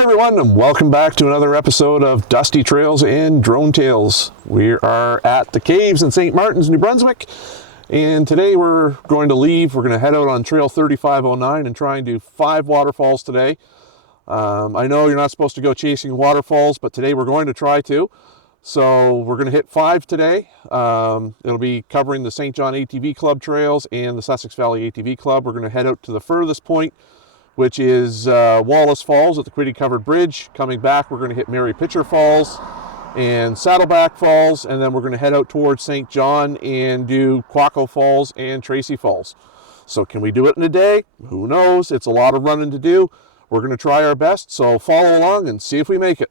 Hi everyone, and welcome back to another episode of Dusty Trails and Drone Tales. We are at the caves in St. Martin's, New Brunswick, and today we're going to leave. We're going to head out on Trail 3509 and try and do 5 waterfalls today. I know you're not supposed to go chasing waterfalls, but today we're going to try to. So we're going to hit 5 today. It'll be covering the St. John ATV Club trails and the Sussex Valley ATV Club. We're going to head out to the furthest point, which is Wallace Falls at the Quiddy Covered Bridge. Coming back, we're going to hit Mary Pitcher Falls and Saddleback Falls, and then we're going to head out towards St. John and do Quaco Falls and Tracy Falls. So can we do it in a day? Who knows? It's a lot of running to do. We're going to try our best, so follow along and see if we make it.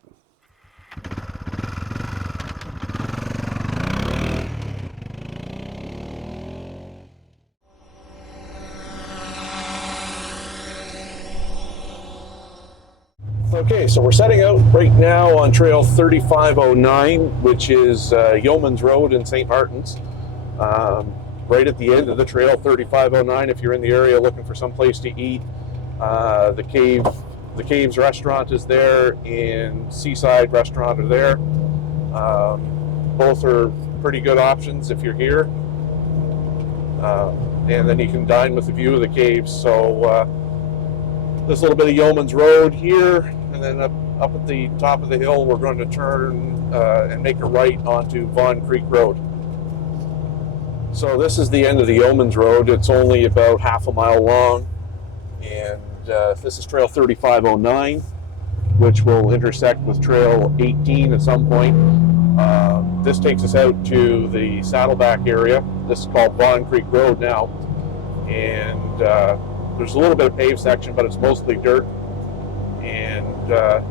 Okay, so we're setting out right now on Trail 3509, which is Yeoman's Road in St. Martin's. Right at the end of the Trail 3509, if you're in the area looking for some place to eat. The Caves restaurant is there, and Seaside restaurant are there. Both are pretty good options if you're here. And then you can dine with a view of the caves. So there's a little bit of Yeoman's Road here. And then up at the top of the hill, we're going to turn and make a right onto Vaughan Creek Road. So this is the end of the Yeoman's Road. It's only about half a mile long. And this is Trail 3509, which will intersect with Trail 18 at some point. This takes us out to the Saddleback area. This is called Vaughan Creek Road now. And there's a little bit of paved section, but it's mostly dirt. And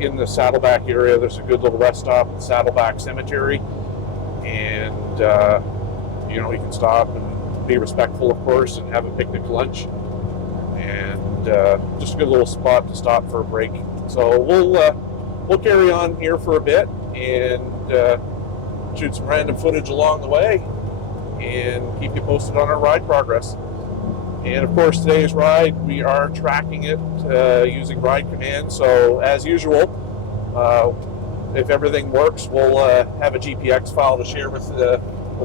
in the Saddleback area, there's a good little rest stop at Saddleback Cemetery. And, you know, you can stop and be respectful, of course, and have a picnic lunch. And just a good little spot to stop for a break. So we'll carry on here for a bit and shoot some random footage along the way and keep you posted on our ride progress. And of course, today's ride, we are tracking it using Ride Command. So as usual, if everything works, we'll have a GPX file to share with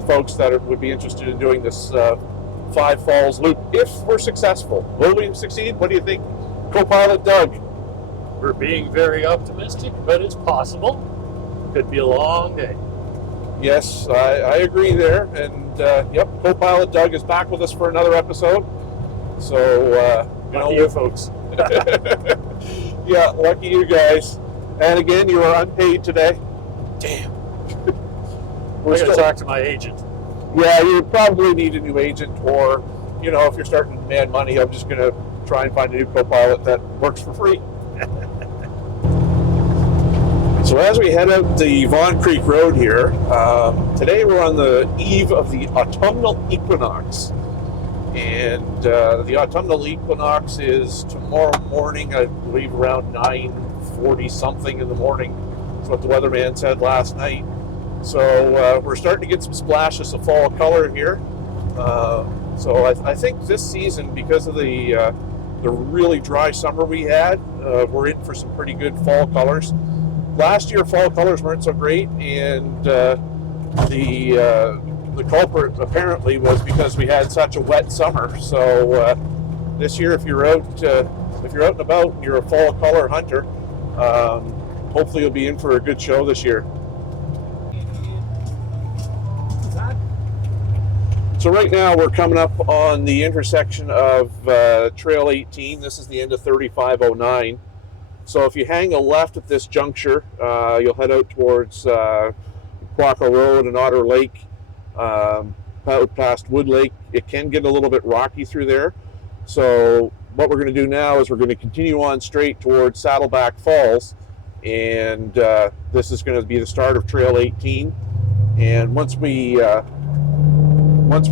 folks that would be interested in doing this 5 falls loop if we're successful. Will we succeed? What do you think, co-pilot Doug? We're being very optimistic, but it's possible. Could be a long day. Yes, I agree there. And yep, co-pilot Doug is back with us for another episode. So, lucky you folks. Yeah, lucky you guys. And again, you are unpaid today. Damn. We're going to talk to my agent. Yeah, you probably need a new agent, or, you know, if you're starting to demand money, I'm just going to try and find a new co-pilot that works for free. So as we head out the Vaughan Creek Road here, today we're on the eve of the autumnal equinox. And the autumnal equinox is tomorrow morning, I believe around 9:40 something in the morning. That's what the weatherman said last night. So we're starting to get some splashes of fall color here. So I think this season, because of the really dry summer we had, we're in for some pretty good fall colors. Last year, fall colors weren't so great, and the culprit apparently was because we had such a wet summer. So this year, if you're out and about and you're a fall color hunter, hopefully you'll be in for a good show this year. So right now we're coming up on the intersection of Trail 18. This is the end of 3509. So if you hang a left at this juncture, you'll head out towards Quaco Road and Otter Lake, out past Wood Lake. It can get a little bit rocky through there. So what we're going to do now is we're going to continue on straight towards Saddleback Falls, and this is going to be the start of Trail 18. And once we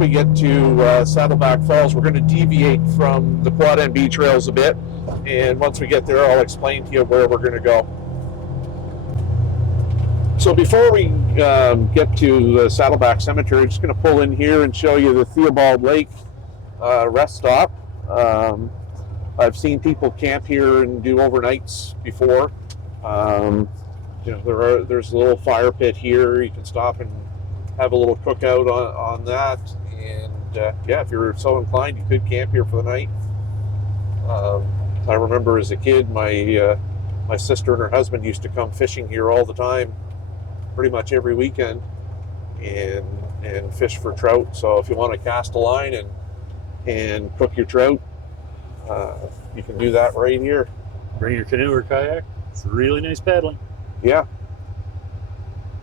get to Saddleback Falls, we're going to deviate from the Quad MB trails a bit, and once we get there, I'll explain to you where we're going to go. So before we get to the Saddleback Cemetery, I'm just going to pull in here and show you the Theobald Lake rest stop. I've seen people camp here and do overnights before, You know, there's a little fire pit here. You can stop and have a little cookout on that. And yeah, if you're so inclined, you could camp here for the night. I remember as a kid, my sister and her husband used to come fishing here all the time, pretty much every weekend, and fish for trout. So if you want to cast a line and cook your trout, you can do that right here. Bring your canoe or kayak. It's really nice paddling. Yeah.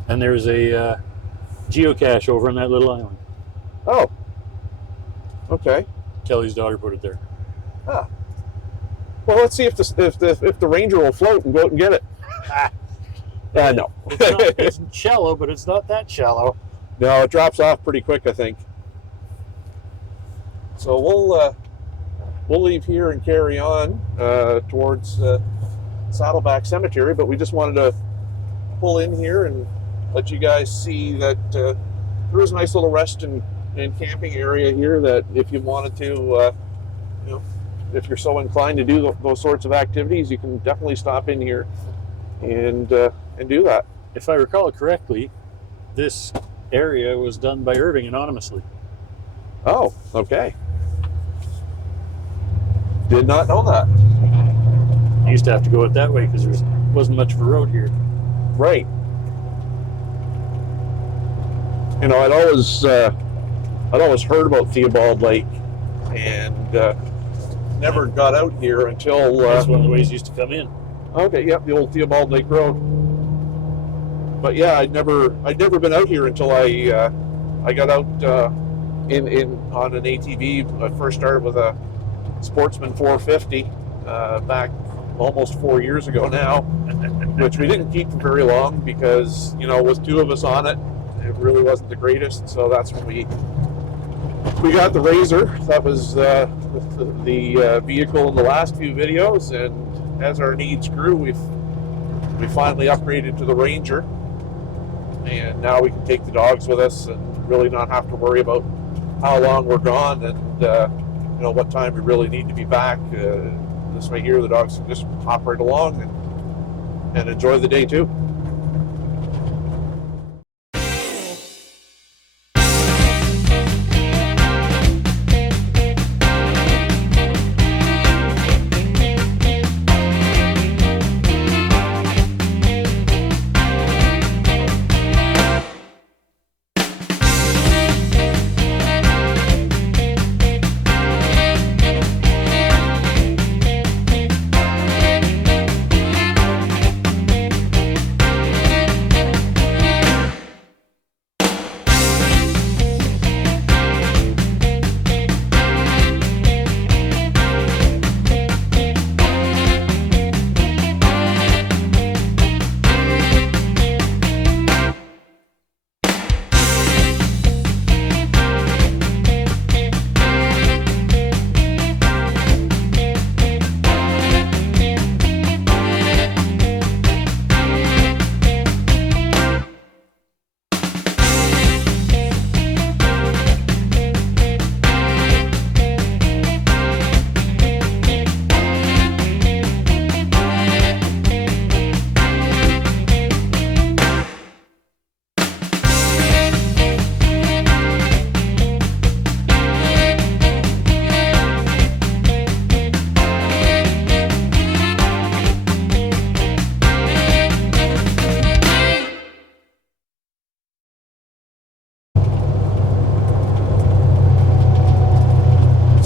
And there's a geocache over on that little island. Oh. Okay. Kelly's daughter put it there. Ah. Well, let's see if the ranger will float and go out and get it. No. It's shallow, but it's not that shallow. No, it drops off pretty quick, I think. So we'll leave here and carry on towards Saddleback Cemetery, but we just wanted to pull in here and let you guys see that there is a nice little rest and camping area here that if you wanted to, you know, if you're so inclined to do those sorts of activities, you can definitely stop in here and do that. If I recall correctly, this area was done by Irving anonymously. Oh, okay. Did not know that. You used to have to go it that way because there wasn't much of a road here. Right. You know, I'd always heard about Theobald Lake, and never got out here until. That's one of the ways you used to come in. Okay, yep, the old Theobald Lake Road. But yeah, I'd never been out here until I got out in on an ATV. I first started with a Sportsman 450 back almost 4 years ago now, which we didn't keep for very long because, you know, with two of us on it, it really wasn't the greatest. So that's when we got the Razor. That was the vehicle in the last few videos, and as our needs grew, we finally upgraded to the Ranger, and now we can take the dogs with us and really not have to worry about how long we're gone and you know, what time we really need to be back. This way here, the dogs can just hop right along and enjoy the day too.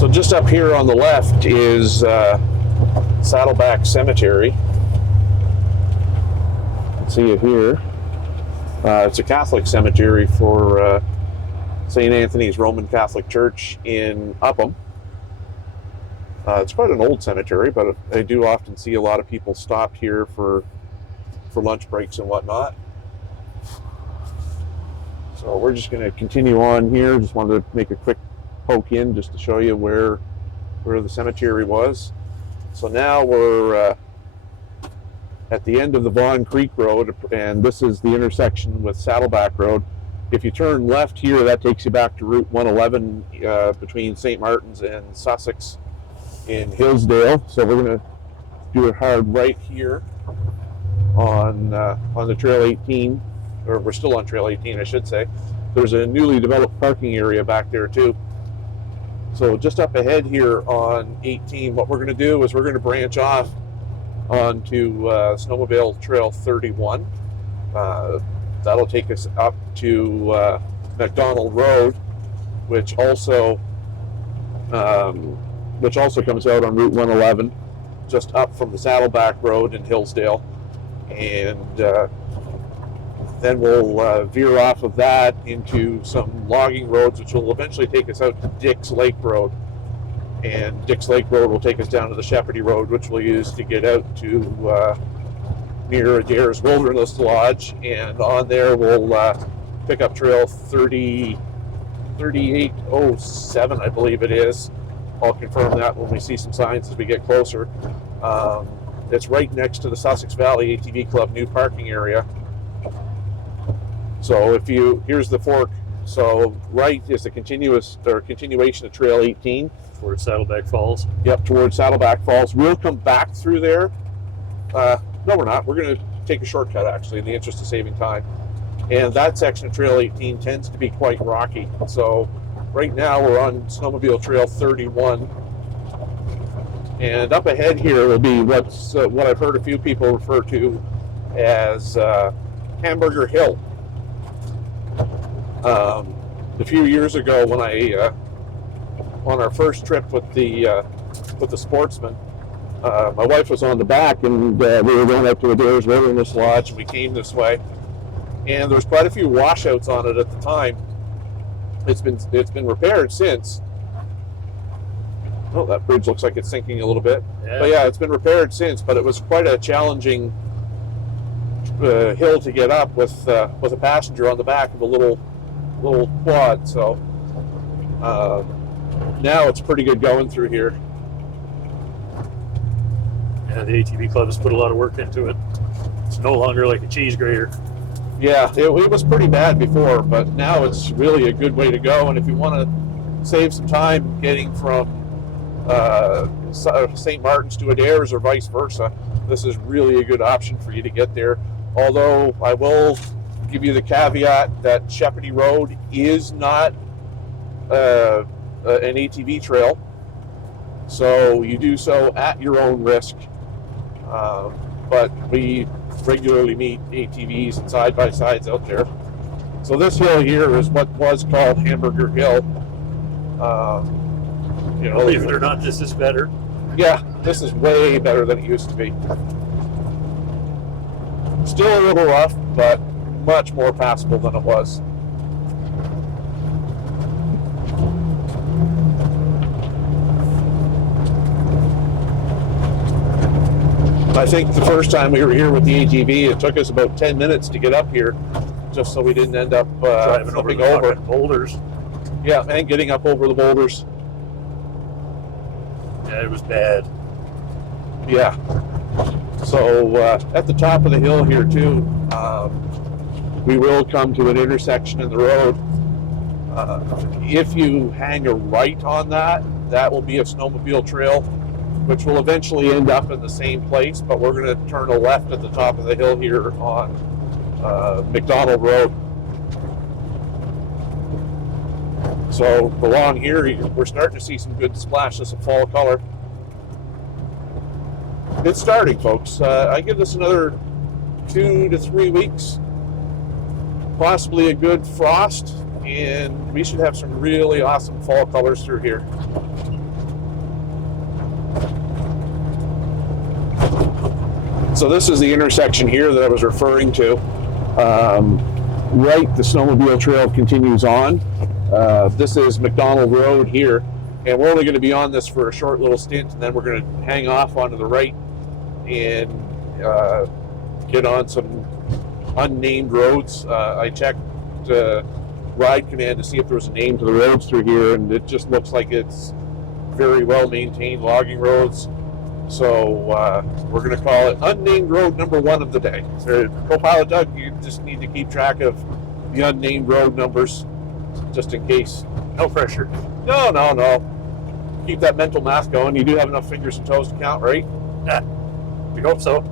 So just up here on the left is Saddleback Cemetery. You can see it here. It's a Catholic cemetery for St. Anthony's Roman Catholic Church in Upham. It's quite an old cemetery, but I do often see a lot of people stopped here for lunch breaks and whatnot. So we're just going to continue on here. Just wanted to make a quick poke in just to show you where the cemetery was. So now we're at the end of the Vaughan Creek Road, and this is the intersection with Saddleback Road. If you turn left here, that takes you back to Route 111 between St. Martin's and Sussex in Hillsdale. So we're going to do a hard right here. on the Trail 18, or we're still on Trail 18, I should say. There's a newly developed parking area back there too. So just up ahead here on 18, what we're going to do is we're going to branch off onto Snowmobile Trail 31. That'll take us up to McDonald Road, which also comes out on Route 111, just up from the Saddleback Road in Hillsdale. And then we'll veer off of that into some logging roads, which will eventually take us out to Dix Lake Road. And Dix Lake Road will take us down to the Shepardy Road, which we'll use to get out to near Adair's Wilderness Lodge. And on there we'll pick up Trail 3807, I believe it is. I'll confirm that when we see some signs as we get closer. It's right next to the Sussex Valley ATV Club new parking area. So here's the fork. So right is the continuation of Trail 18. Towards Saddleback Falls. Yep, towards Saddleback Falls. We'll come back through there. No, we're not. We're going to take a shortcut, actually, in the interest of saving time. And that section of Trail 18 tends to be quite rocky. So right now we're on Snowmobile Trail 31. And up ahead here will be what I've heard a few people refer to as Hamburger Hill. A few years ago, when on our first trip with the Sportsman, my wife was on the back, and we were going up to Adair's Wilderness Lodge, and we came this way, and there was quite a few washouts on it at the time. It's been repaired since. Oh, that bridge looks like it's sinking a little bit. Yeah. But yeah, it's been repaired since, but it was quite a challenging hill to get up with a passenger on the back of a little quad. So now it's pretty good going through here. Yeah, the ATV Club has put a lot of work into it. It's no longer like a cheese grater. Yeah, it was pretty bad before, but now it's really a good way to go. And if you want to save some time getting from St. Martin's to Adair's or vice versa, this is really a good option for you to get there. Although I will give you the caveat that Shepardy Road is not an ATV trail, so you do so at your own risk. But we regularly meet ATVs and side-by-sides out there. So this hill here is what was called Hamburger Hill. Believe it or not, this is better. Yeah, this is way better than it used to be. Still a little rough, but much more passable than it was. I think the first time we were here with the ATV, it took us about 10 minutes to get up here, just so we didn't end up driving over boulders. Yeah, and getting up over the boulders. Yeah, it was bad. Yeah. So at the top of the hill here too, we will come to an intersection in the road. If you hang a right on that will be a snowmobile trail, which will eventually end up in the same place, but we're going to turn a left at the top of the hill here on McDonald Road. So along here, we're starting to see some good splashes of fall color. It's starting, folks. I give this another 2 to 3 weeks, possibly a good frost, and we should have some really awesome fall colors through here. So this is the intersection here that I was referring to. Right, the snowmobile trail continues on. This is McDonald Road here, and we're only going to be on this for a short little stint, and then we're going to hang off onto the right and get on some unnamed roads. I checked Ride Command to see if there was a name to the roads through here, and it just looks like it's very well maintained logging roads. So we're going to call it unnamed road number 1 of the day. So, Co-pilot Doug, you just need to keep track of the unnamed road numbers, just in case. No pressure. No. Keep that mental math going. You do have enough fingers and toes to count, right? Yeah, we hope so.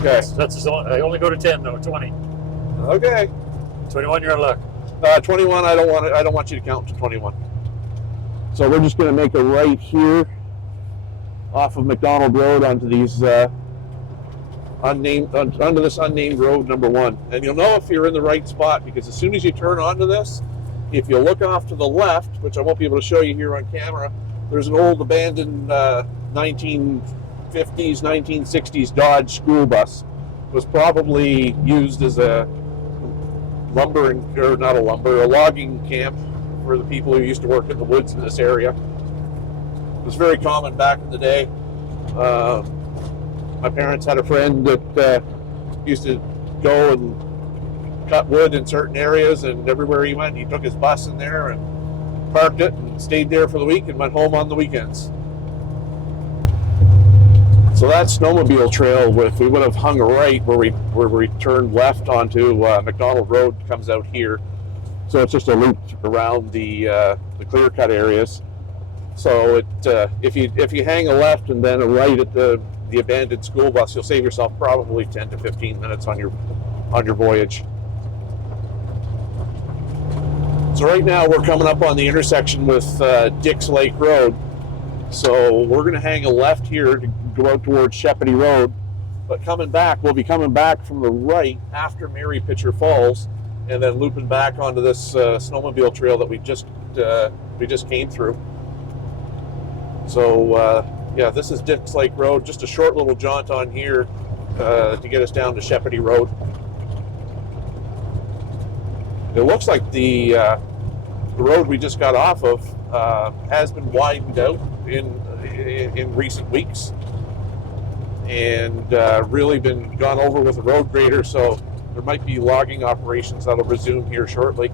Okay. I only go to 10 though. 20. Okay. 21, you're out of luck. 21. I don't want you to count to 21. So we're just going to make a right here off of McDonald Road onto these onto this unnamed road number 1, and you'll know if you're in the right spot because as soon as you turn onto this, if you look off to the left, which I won't be able to show you here on camera, there's an old abandoned 1950s, 1960s Dodge school bus. It was probably used as a logging camp for the people who used to work in the woods in this area. It was very common back in the day. My parents had a friend that used to go and cut wood in certain areas, and everywhere he went, he took his bus in there and parked it and stayed there for the week and went home on the weekends. So that snowmobile trail, if we would have hung a right where we turned left onto McDonald Road, comes out here. So it's just a loop around the clear cut areas. So if you hang a left and then a right at the abandoned school bus, you'll save yourself probably 10 to 15 minutes on your voyage. So right now we're coming up on the intersection with Dix Lake Road. So we're going to hang a left here to go out towards Sheppity Road. But we'll be coming back from the right after Mary Pitcher Falls, and then looping back onto this snowmobile trail that we just came through. So yeah, this is Dix Lake Road, just a short little jaunt on here to get us down to Sheppity Road. It looks like the road we just got off of has been widened out in recent weeks, and really been gone over with a road grader, so there might be logging operations that'll resume here shortly.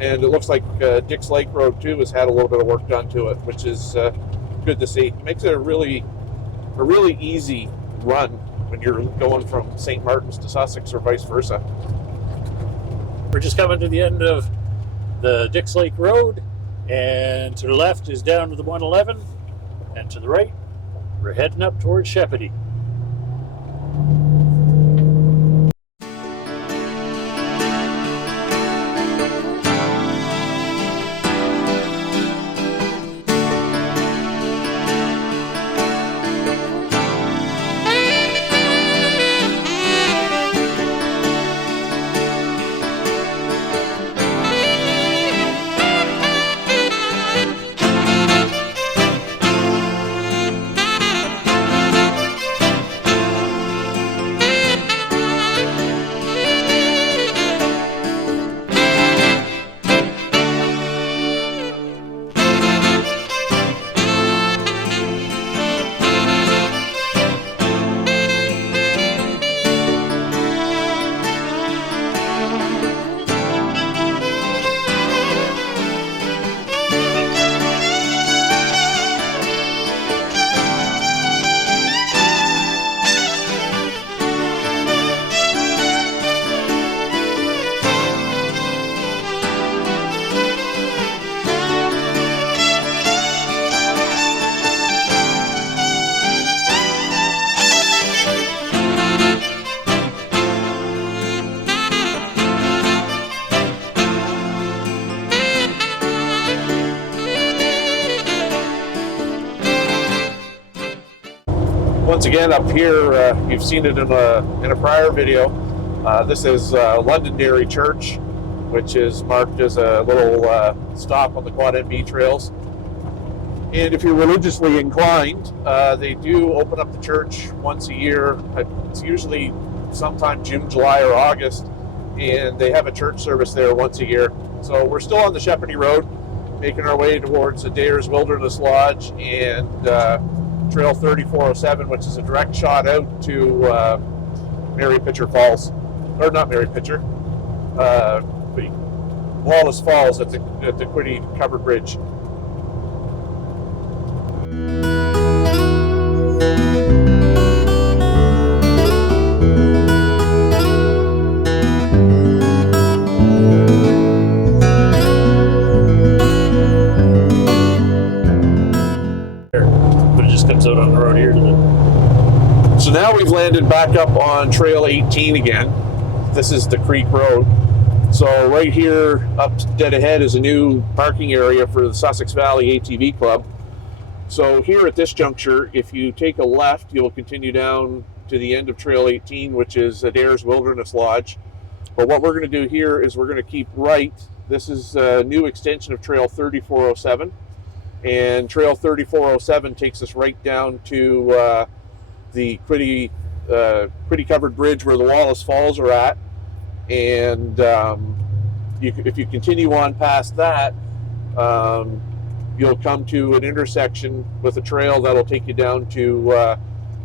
And it looks like Dix Lake Road too has had a little bit of work done to it, which is good to see. It makes it a really easy run when you're going from St. Martin's to Sussex or vice versa. We're just coming to the end of the Dix Lake Road, and to the left is down to the 111, and to the right, we're heading up towards Sheppity. Once again, up here, you've seen it in a prior video. This is Londonderry Church, which is marked as a little stop on the Quad MB trails. And if you're religiously inclined, they do open up the church once a year. It's usually sometime June, July, or August, and they have a church service there once a year. So we're still on the Sheppity Road, making our way towards Adair's Wilderness Lodge and Trail 3407, which is a direct shot out to Mary Pitcher Falls, or not Mary Pitcher, Wallace Falls at the Quiddy covered bridge. But it just comes out on the road here to the... So now we've landed back up on Trail 18 again. This is the Creek Road. So right here, up dead ahead, is a new parking area for the Sussex Valley ATV Club. So here at this juncture, if you take a left, you'll continue down to the end of Trail 18, which is Adair's Wilderness Lodge. But what we're going to do here is we're going to keep right. This is a new extension of Trail 3407. And Trail 3407 takes us right down to the Quiddy covered bridge where the Wallace Falls are at. And if you continue on past that, you'll come to an intersection with a trail that'll take you down to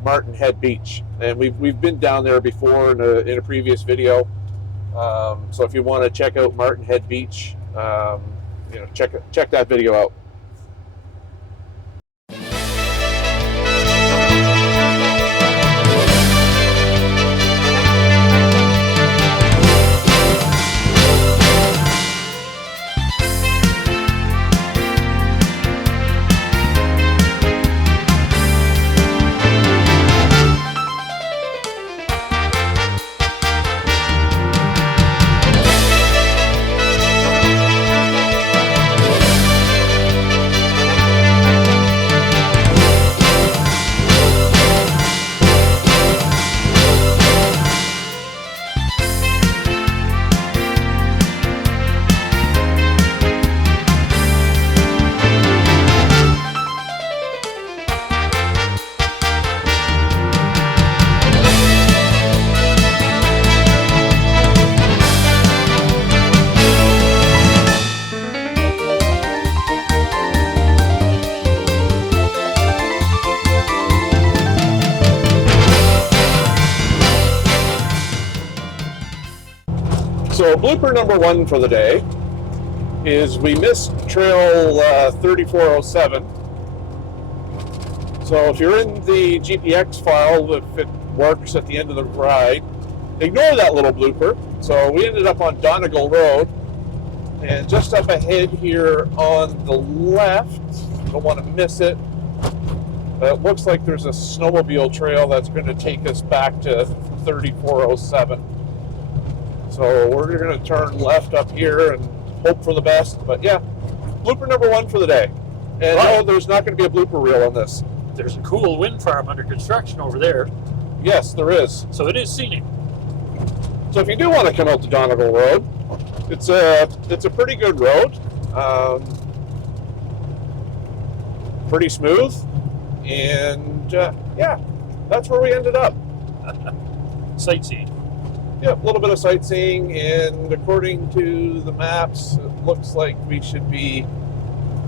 Martin Head Beach. And we've been down there before in a previous video. So if you want to check out Martin Head Beach, check that video out. So blooper number one for the day is we missed Trail 3407. So if you're in the GPX file, if it works at the end of the ride, ignore that little blooper. So we ended up on Donegal Road, and just up ahead here on the left, don't want to miss it, it looks like there's a snowmobile trail that's going to take us back to 3407. So we're going to turn left up here and hope for the best. But yeah, blooper number one for the day. And no, there's not going to be a blooper reel on this. There's a cool wind farm under construction over there. Yes, there is. So it is scenic. So if you do want to come out to Donegal Road, it's a pretty good road. Pretty smooth. And yeah, that's where we ended up. Sightseeing. Yeah, a little bit of sightseeing, and according to the maps, it looks like we should be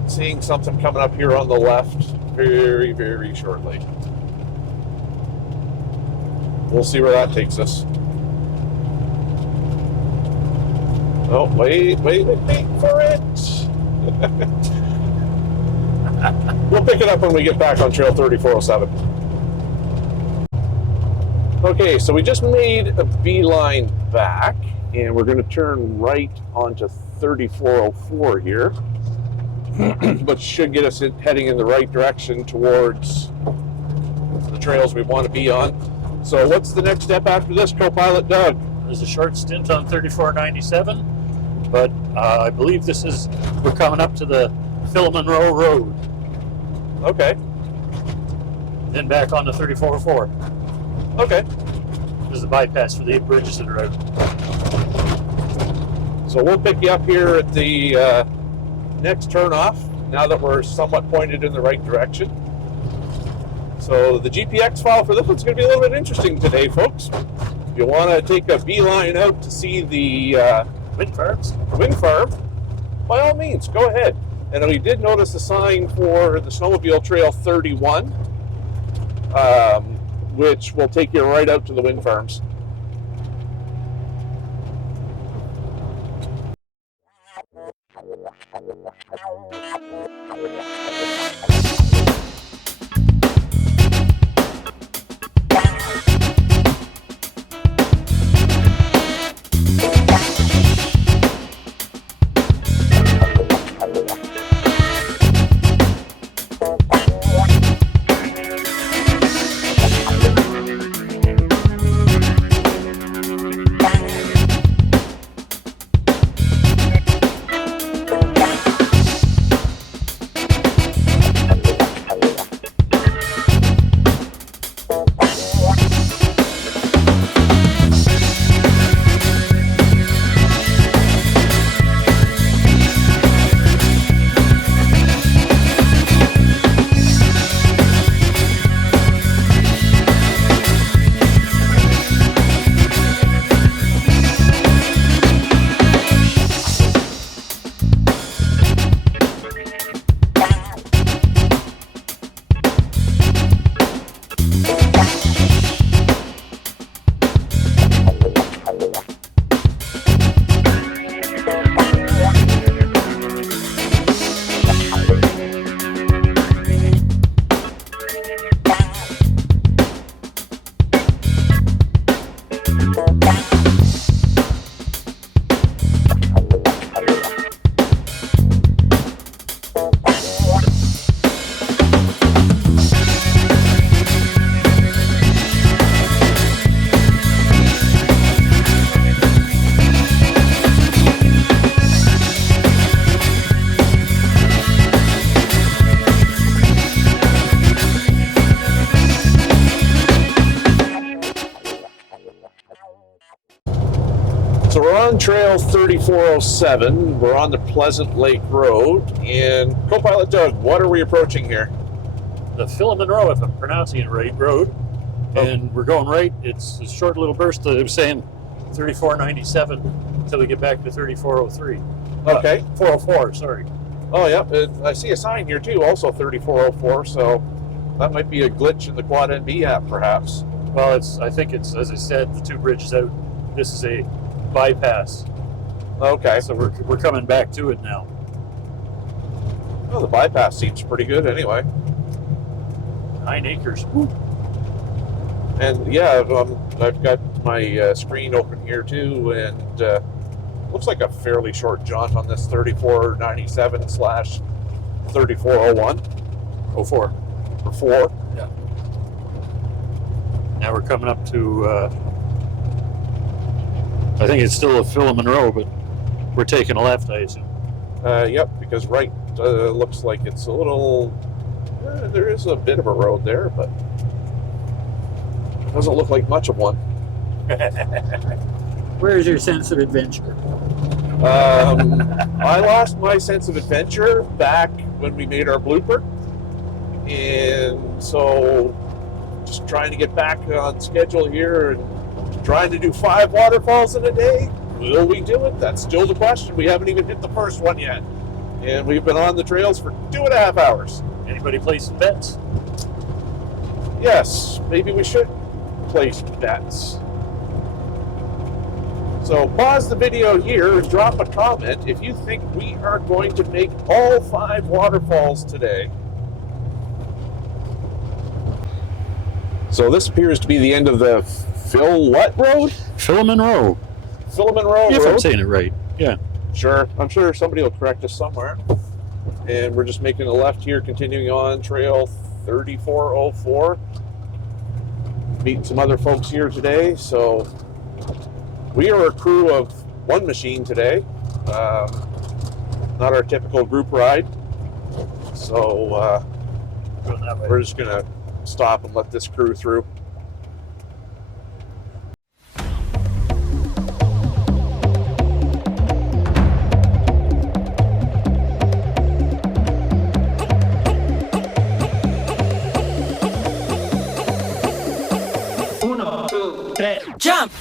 seeing something coming up here on the left very, very shortly. We'll see where that takes us. Oh, wait for it. We'll pick it up when we get back on Trail 3407. Okay, so we just made a beeline back, and we're going to turn right onto 3404 here, but should get us heading in the right direction towards the trails we want to be on. So what's the next step after this, Co-Pilot Doug? There's a short stint on 3497, but I believe we're coming up to the Phil Monroe Road. Okay. Then back on to 3404. Okay. There's a bypass for the 8 bridges that are out. So we'll pick you up here at the next turnoff, now that we're somewhat pointed in the right direction. So the GPX file for this one's going to be a little bit interesting today, folks. If you want to take a beeline out to see the wind farm, by all means, go ahead. And we did notice a sign for the snowmobile trail 31. Which will take you right out to the wind farms. So we're on Trail 3407. We're on the Pleasant Lake Road. And co-pilot Doug, what are we approaching here? The Philemon Row, if I'm pronouncing it right, road. Oh. And we're going right. It's a short little burst. I was saying 3497 until we get back to 3403. Okay. 404, sorry. Oh, yeah. I see a sign here, too, also 3404. So that might be a glitch in the Quad NB app, perhaps. Well, I think it's, as I said, the two bridges out. This is a bypass. Okay. So we're coming back to it now. Well, the bypass seems pretty good anyway. 9 acres. And yeah, I've got my screen open here too, and looks like a fairly short jaunt on this 3497/3401. 04. For 4. Yeah. Now we're coming up to, I think it's still a Philemon Row, but we're taking a left, I assume. Yep, because right looks like it's a little, there is a bit of a road there, but doesn't look like much of one. Where's your sense of adventure? I lost my sense of adventure back when we made our blooper, and so just trying to get back on schedule here and trying to do 5 waterfalls in a day. Will we do it? That's still the question. We haven't even hit the first one yet, and we've been on the trails for 2.5 hours. Anybody place some bets? Yes, maybe we should place bets. So pause the video here and drop a comment if you think we are going to make all 5 waterfalls today. So this appears to be the end of the what road? Philemon Row. Philemon Row If road? I'm saying it right. Yeah. Sure. I'm sure somebody will correct us somewhere. And we're just making a left here, continuing on Trail 3404. Meeting some other folks here today. So we are a crew of 1 machine today. Not our typical group ride. So Going that way. we're just going to stop and let this crew through. Jump!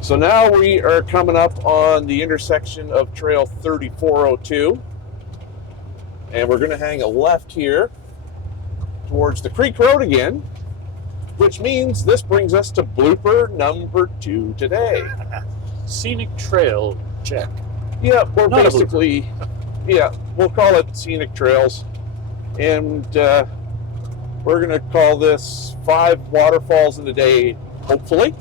So now we are coming up on the intersection of Trail 3402. And we're going to hang a left here towards the Creek Road again, which means this brings us to blooper number 2 today. Scenic trail check. Yeah, we're Not a basically, yeah, we'll call it scenic trails. And we're going to call this 5 waterfalls in a day, hopefully,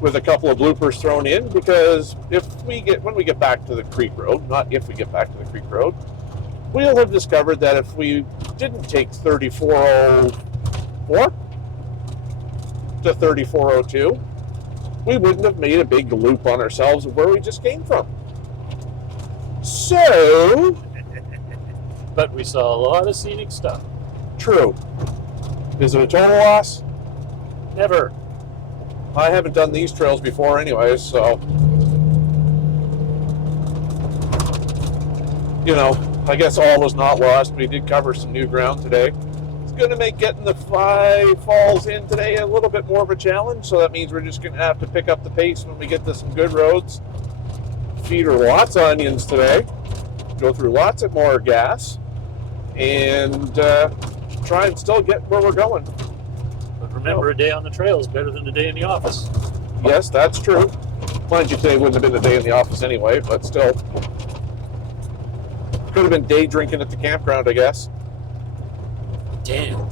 with a couple of bloopers thrown in, because when we get back to the Creek Road, not if we get back to the Creek Road, we'll have discovered that if we didn't take 3404 to 3402, we wouldn't have made a big loop on ourselves of where we just came from. So, But we saw a lot of scenic stuff. true. Is it a total loss? Never. I haven't done these trails before anyways, so, you know, I guess all was not lost. We did cover some new ground today. It's going to make getting the 5 falls in today a little bit more of a challenge, so that means we're just going to have to pick up the pace when we get to some good roads. Feed her lots of onions today, go through lots of more gas, and try and still get where we're going. But remember, a day on the trail is better than a day in the office. Yes, that's true. Mind you, today wouldn't have been a day in the office anyway, but still. Could have been day drinking at the campground, I guess. Damn.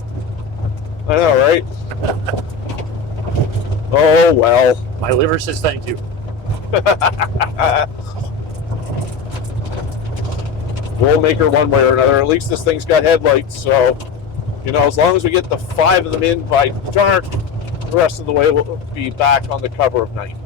I know, right? Oh, well. My liver says thank you. we'll make her one way or another. At least this thing's got headlights, so, you know, as long as we get the 5 of them in by dark, the rest of the way we'll be back on the cover of night.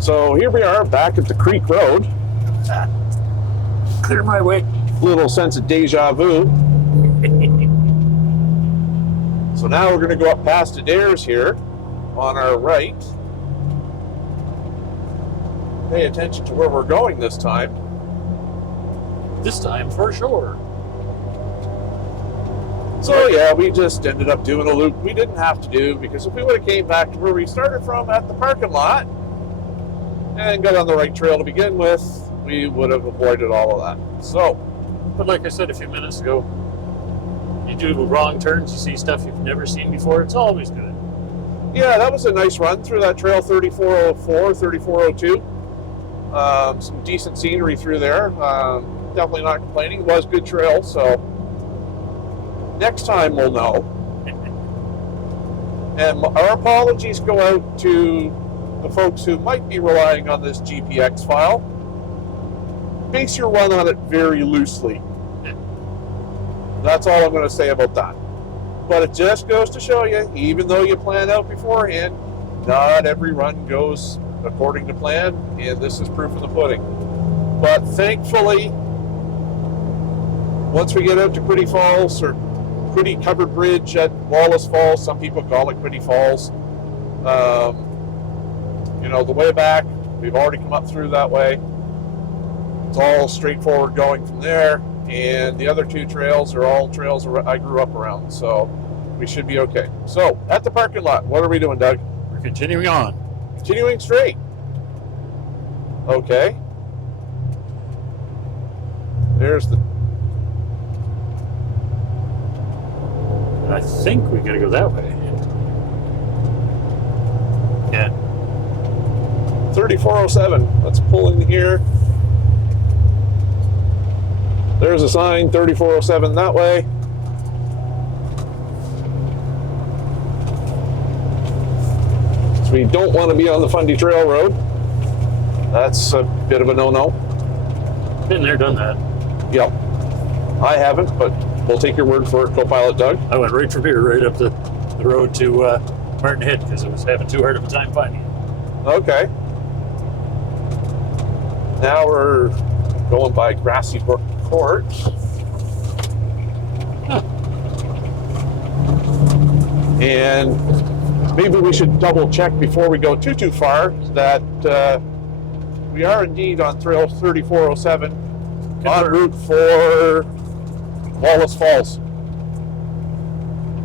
So here we are back at the Creek Road. Clear my way. Little sense of deja vu. So now we're going to go up past Adair's here on our right. Pay attention to where we're going this time. This time for sure. So yeah, we just ended up doing a loop we didn't have to do, because if we would have came back to where we started from at the parking lot and got on the right trail to begin with, we would have avoided all of that. So, But like I said a few minutes ago, you do wrong turns, you see stuff you've never seen before, it's always good. yeah, that was a nice run through that trail, 3404, 3402. Some decent scenery through there. Definitely not complaining. It was a good trail, so next time we'll know. And our apologies go out to the folks who might be relying on this GPX file. Base your run on it very loosely. That's all I'm going to say about that. But it just goes to show you, even though you plan out beforehand, not every run goes according to plan, and this is proof of the pudding. But thankfully, once we get out to Quiddy Falls, or Quiddy Covered Bridge at Wallace Falls, some people call it Quiddy Falls, you know, the way back, we've already come up through that way. It's all straightforward going from there, and the other two trails are all trails I grew up around, so we should be okay. So, at the parking lot, what are we doing, Doug? We're continuing on. Continuing straight. Okay. There's the... I think we gotta go that way. Yeah. 3407. Let's pull in here. There's a sign, 3407 that way. So we don't want to be on the Fundy Trail Road. That's a bit of a no-no. Been there, done that. Yep. I haven't, but we'll take your word for it, co-pilot Doug. I went right from here, right up the road to Martin Head, because I was having too hard of a time finding it. Okay. Now we're going by Grassy Brook Court. Huh. And maybe we should double check before we go too far that we are indeed on Trail 3407 en route for Wallace Falls.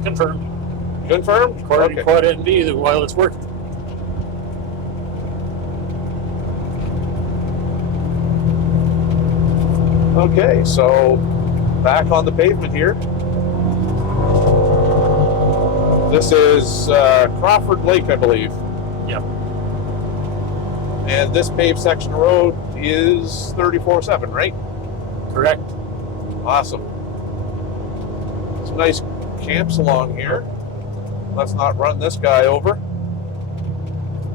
Confirmed. Confirmed? According to Quad NB, that while it's working. Okay, so back on the pavement here. This is Crawford Lake, I believe. Yep. And this paved section of road is 34/7, right? Correct. Awesome. Some nice camps along here. Let's not run this guy over.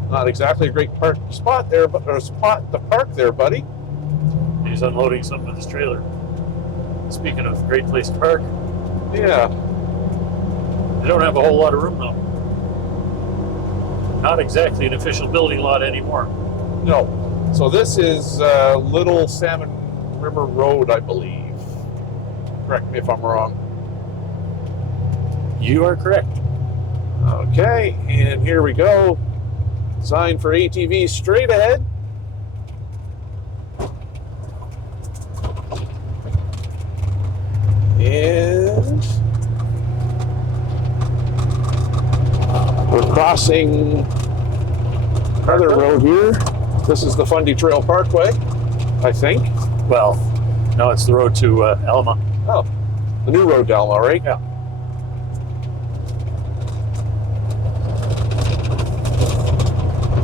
Not exactly a great spot there, but or spot to park there, buddy. He's unloading something with his trailer. Speaking of great place to park, Yeah. they don't have a whole lot of room though. Not exactly an official building lot anymore. No. So this is Little Salmon River Road, I believe. Correct me if I'm wrong. You are correct. Okay, and here we go. Sign for ATV straight ahead. And we're crossing another road here. This is the Fundy Trail Parkway, I think. Well, no, it's the road to Alma. Oh, the new road to Alma, right? Yeah.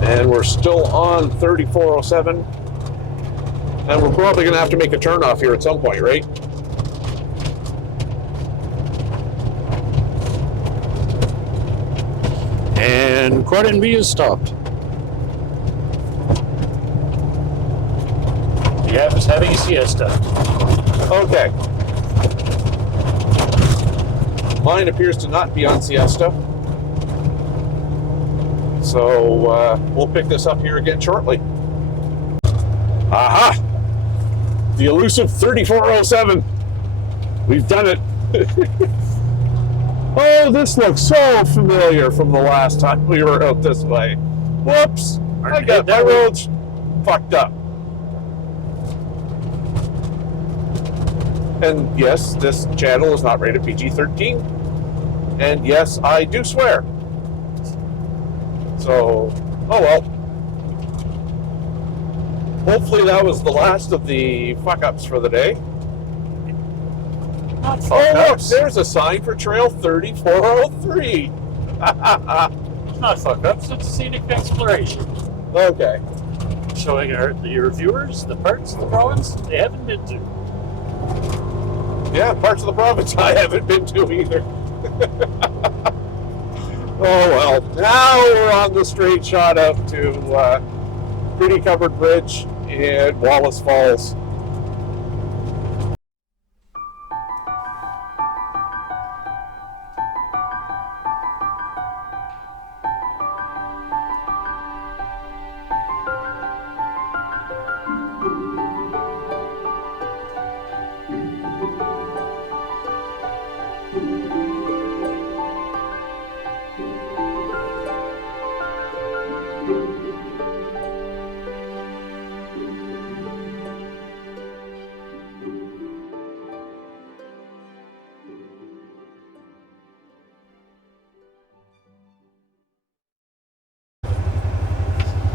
And we're still on 3407. And we're probably going to have to make a turnoff here at some point, right? And Quiddy is stopped. The app is having a siesta. Okay. Mine appears to not be on siesta. So we'll pick this up here again shortly. Aha! The elusive 3407. We've done it. Oh, this looks so familiar from the last time we were out this way. Whoops! I got my roads fucked up. And yes, this channel is not rated PG-13. And yes, I do swear. So, oh well. Hopefully that was the last of the fuck-ups for the day. Not Oh, look, fuck-ups. there's a sign for Trail 3403. It's not fuck-ups, it's scenic exploration. Okay. Showing your viewers the parts of the province they haven't been to. Yeah, parts of the province I haven't been to either. Oh well. Now we're on the straight shot up to Quiddy Covered Bridge in Wallace Falls.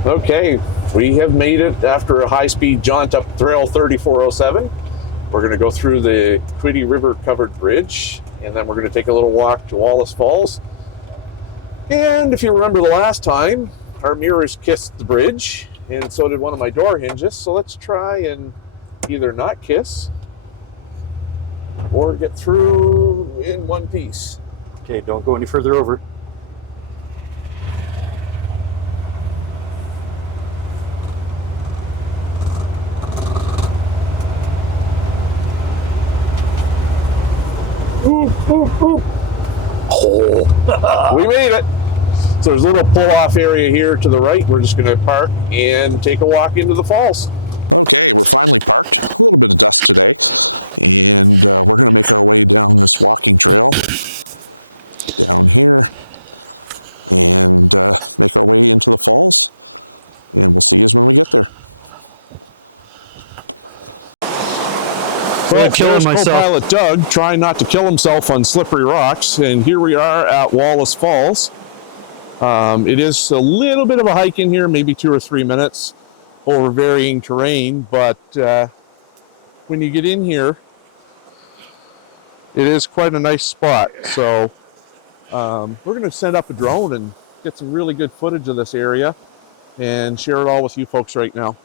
Okay, we have made it after a high-speed jaunt up Trail 3407. We're going to go through the Quiddy River Covered Bridge, and then we're going to take a little walk to Wallace Falls. And if you remember the last time, our mirrors kissed the bridge, and so did one of my door hinges. So let's try and either not kiss or get through in one piece. Okay, don't go any further over. Oh, we made it. So there's a little pull-off area here to the right. We're just going to park and take a walk into the falls. Well, killing myself. Co-pilot Doug trying not to kill himself on slippery rocks, and here we are at Wallace Falls. It is a little bit of a hike in here, maybe 2 or 3 minutes over varying terrain, but when you get in here, it is quite a nice spot. So we're going to send up a drone and get some really good footage of this area and share it all with you folks right now.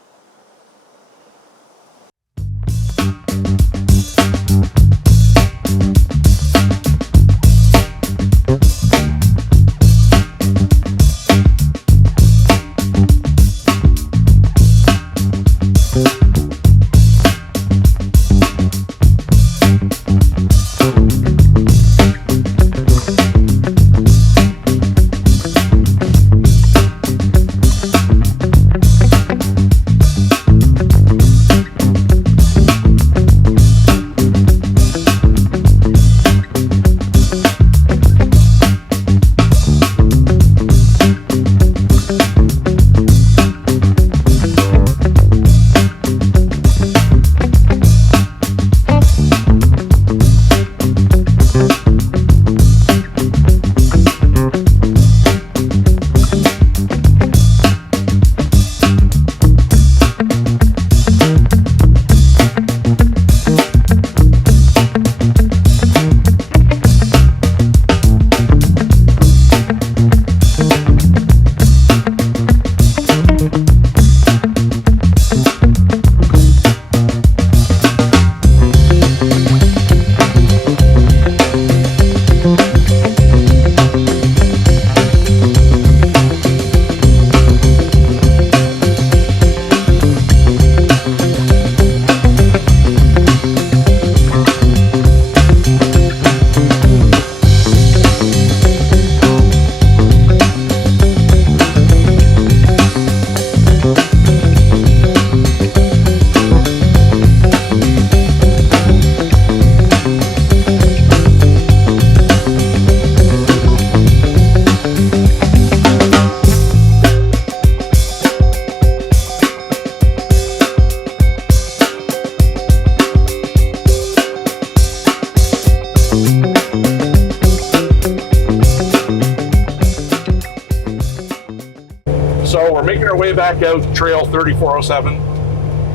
So we're making our way back out Trail 3407.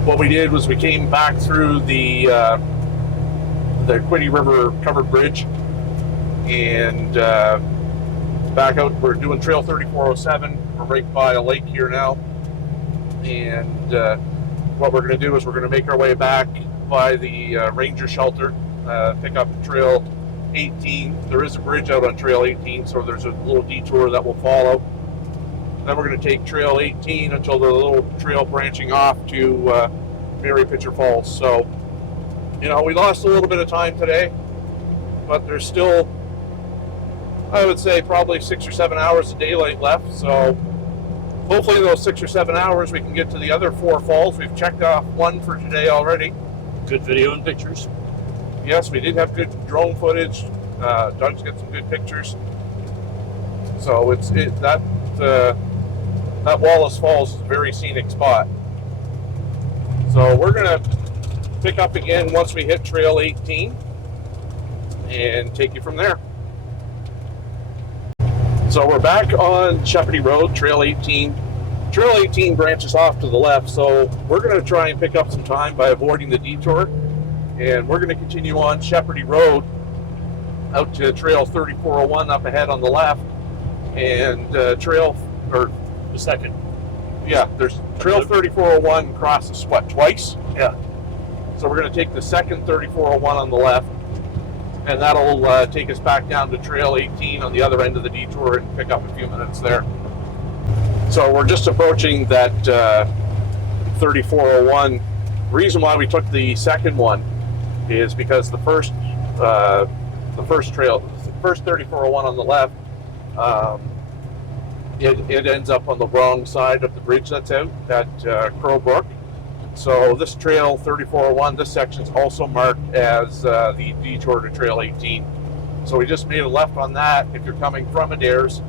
What we did was we came back through the Quiddy River covered bridge and back out. We're doing Trail 3407. We're right by a lake here now, and what we're going to do is we're going to make our way back by the ranger shelter, pick up Trail 18. There is a bridge out on Trail 18, so there's a little detour that will follow. Then we're going to take Trail 18 until the little trail branching off to Mary Pitcher Falls. So, you know, we lost a little bit of time today, but there's still, I would say, probably 6 or 7 hours of daylight left. So hopefully in those 6 or 7 hours we can get to the other 4 falls. We've checked off one for today already. Good video and pictures. Yes, we did have good drone footage. Doug's got some good pictures. So that Wallace Falls is a very scenic spot. So we're going to pick up again once we hit Trail 18 and take you from there. So we're back on Shepherdie Road, Trail 18. Trail 18 branches off to the left, so we're going to try and pick up some time by avoiding the detour, and we're going to continue on Shepherdie Road out to Trail 3401 up ahead on the left, and there's Trail 3401 crosses twice? Yeah. So we're going to take the second 3401 on the left, and that'll take us back down to Trail 18 on the other end of the detour and pick up a few minutes there. So we're just approaching that 3401. The reason why we took the second one is because the first 3401 on the left, it ends up on the wrong side of the bridge that's out at Crow Brook. So this Trail 3401, this section is also marked as the detour to Trail 18. So we just made a left on that. If you're coming from Adair's,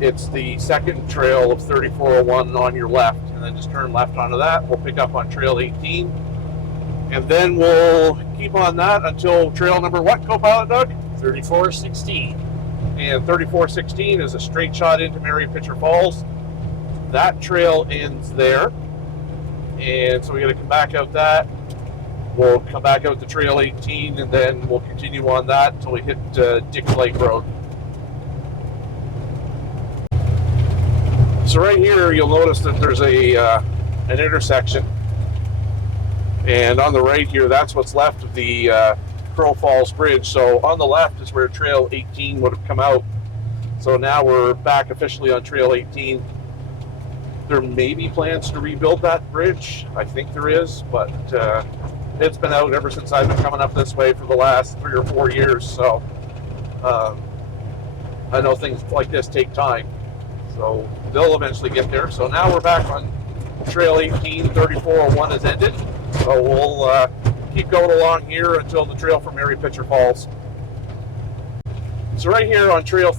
it's the second trail of 3401 on your left, and then just turn left onto that. We'll pick up on Trail 18, and then we'll keep on that until trail number what, co-pilot Doug? 3416. And 3416 is a straight shot into Mary Pitcher Falls. That trail ends there, and so we got to come back out that, we'll come back out to Trail 18, and then we'll continue on that until we hit Dix Lake Road. So right here, you'll notice that there's an intersection, and on the right here, that's what's left of the Quaco Falls Bridge. So on the left is where Trail 18 would have come out. So now we're back officially on Trail 18. There may be plans to rebuild that bridge. I think there is, but it's been out ever since I've been coming up this way for the last 3 or 4 years. So I know things like this take time. So they'll eventually get there. So now we're back on Trail 18, 3401 has ended. So we'll keep going along here until the trail from Mary Pitcher Falls. So right here on Trail on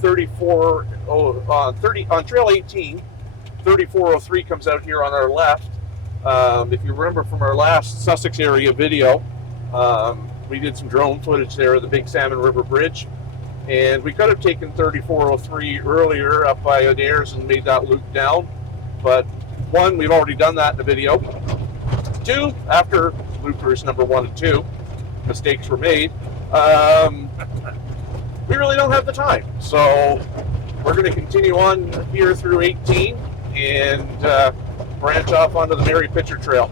Trail 18, 3403 comes out here on our left. If you remember from our last Sussex area video, we did some drone footage there of the Big Salmon River Bridge. And we could have taken 3403 earlier up by Adair's and made that loop down. But one, we've already done that in the video. Two, after loopers number 1 and 2, mistakes were made. We really don't have the time. So we're going to continue on here through 18 and branch off onto the Mary Pitcher Trail.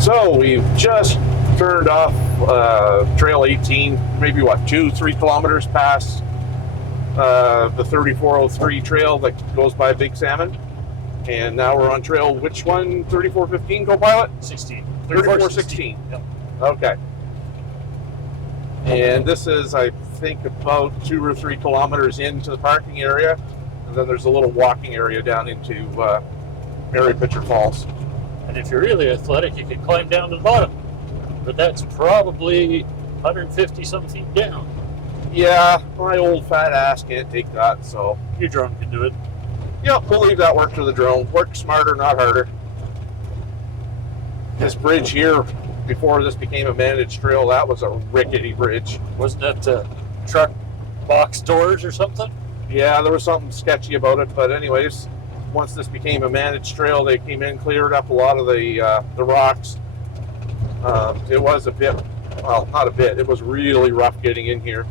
So we've just turned off Trail 18, maybe what, 2-3 kilometers past the 3403 trail that goes by Big Salmon. And now we're on trail, which one? 3415, co-pilot? 16. 3416. Yep. Okay. And this is, I think, about 2 or 3 kilometers into the parking area. And then there's a little walking area down into Mary Pitcher Falls. And if you're really athletic, you can climb down to the bottom. But that's probably 150 some feet down. Yeah, my old fat ass can't take that, so. Your drone can do it. Yep, we'll leave that work to the drone. Work smarter, not harder. This bridge here, before this became a managed trail, that was a rickety bridge. Wasn't that truck box doors or something? Yeah, there was something sketchy about it, but anyways, once this became a managed trail, they came in, cleared up a lot of the rocks. It was a bit, well, not a bit, it was really rough getting in here.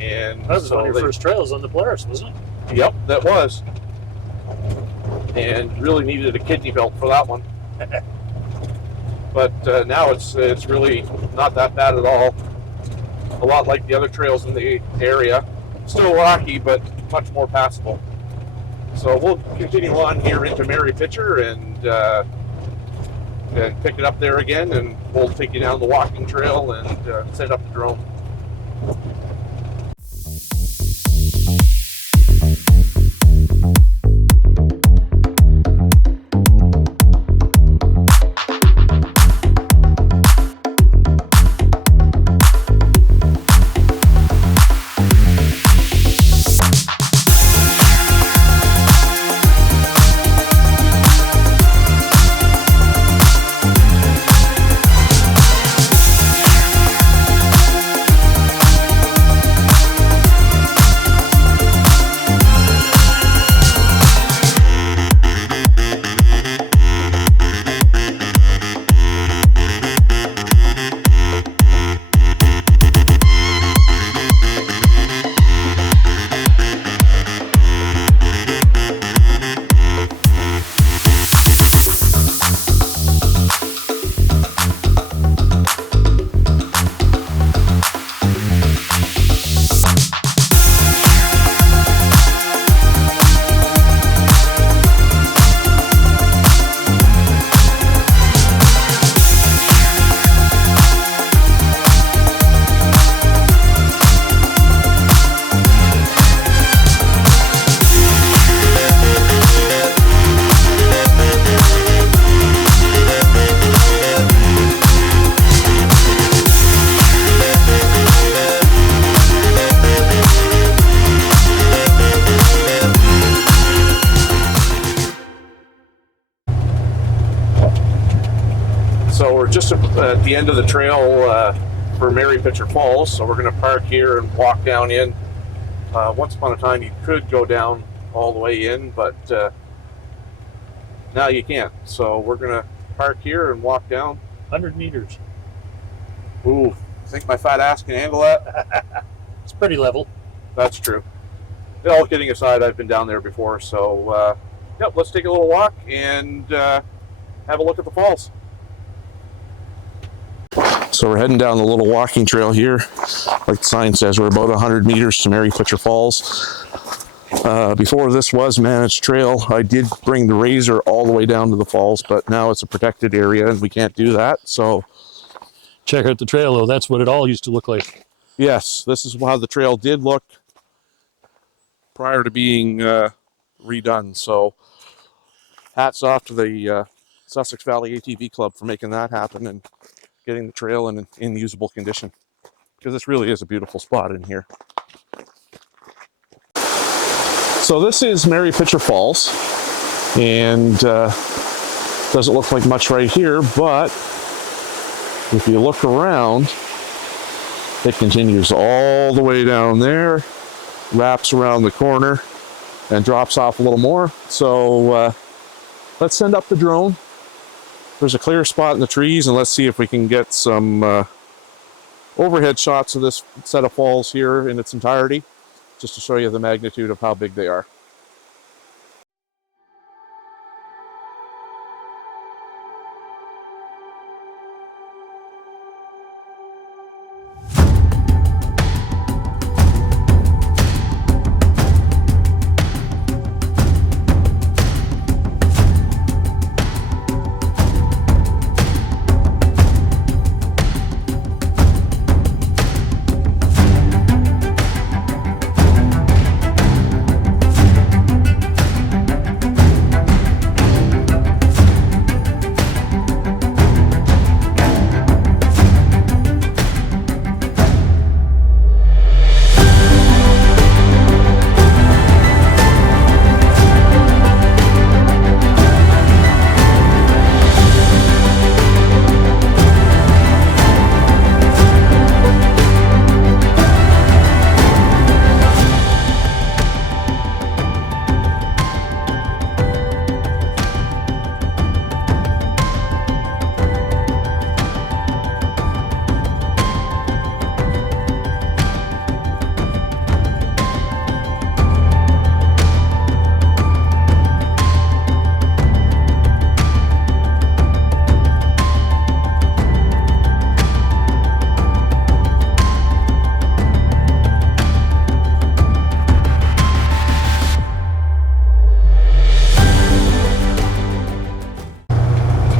And that was one of your first trails on the Polaris, wasn't it? Yep, that was. And really needed a kidney belt for that one. But now it's really not that bad at all. A lot like the other trails in the area. Still rocky, but much more passable. So we'll continue on here into Mary Pitcher and pick it up there again, and we'll take you down the walking trail and set up the drone. just at the end of the trail for Mary Pitcher Falls, so we're going to park here and walk down in. Once upon a time, you could go down all the way in, but now you can't. So we're going to park here and walk down. 100 meters. Ooh, I think my fat ass can handle that. It's pretty level. That's true. All kidding aside, I've been down there before, so yep, let's take a little walk and have a look at the falls. So we're heading down the little walking trail here. Like the sign says, we're about 100 meters to Mary Pitcher Falls. Before this was managed trail, I did bring the razor all the way down to the falls, but now it's a protected area and we can't do that. So Check out the trail, though. That's what it all used to look like. yes, this is how the trail did look prior to being redone. So hats off to the Sussex Valley ATV Club for making that happen and getting the trail in usable condition, because this really is a beautiful spot in here. So this is Mary Pitcher Falls, and doesn't look like much right here, but if you look around, it continues all the way down there, wraps around the corner, and drops off a little more. So let's send up the drone. There's a clear spot in the trees, and let's see if we can get some overhead shots of this set of falls here in its entirety, just to show you the magnitude of how big they are.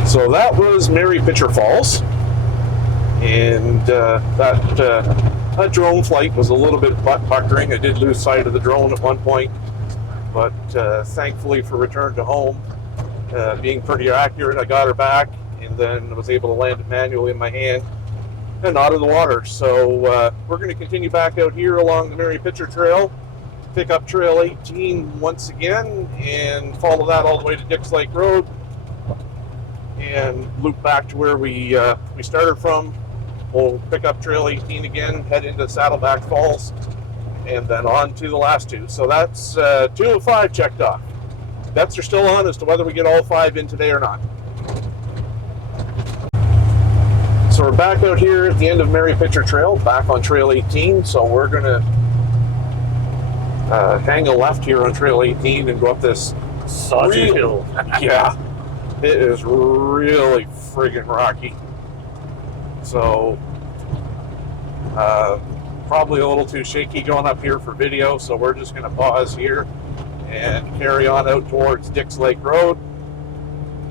So that was Mary Pitcher Falls, and that drone flight was a little bit butt-puckering. I did lose sight of the drone at one point, but thankfully for return to home, being pretty accurate, I got her back, and then was able to land it manually in my hand and out of the water. So we're going to continue back out here along the Mary Pitcher Trail, pick up Trail 18 once again, and follow that all the way to Dix Lake Road, and loop back to where we started from. We'll pick up Trail 18 again, head into Saddleback Falls, and then on to the last two. So that's 2 of 5 checked off. Bets are still on as to whether we get all 5 in today or not. So we're back out here at the end of Mary Pitcher Trail, back on Trail 18. So we're going to hang a left here on Trail 18 and go up this Sawtooth Hill. Yeah, it is really friggin' rocky. So probably a little too shaky going up here for video, so we're just going to pause here and carry on out towards Dix Lake Road,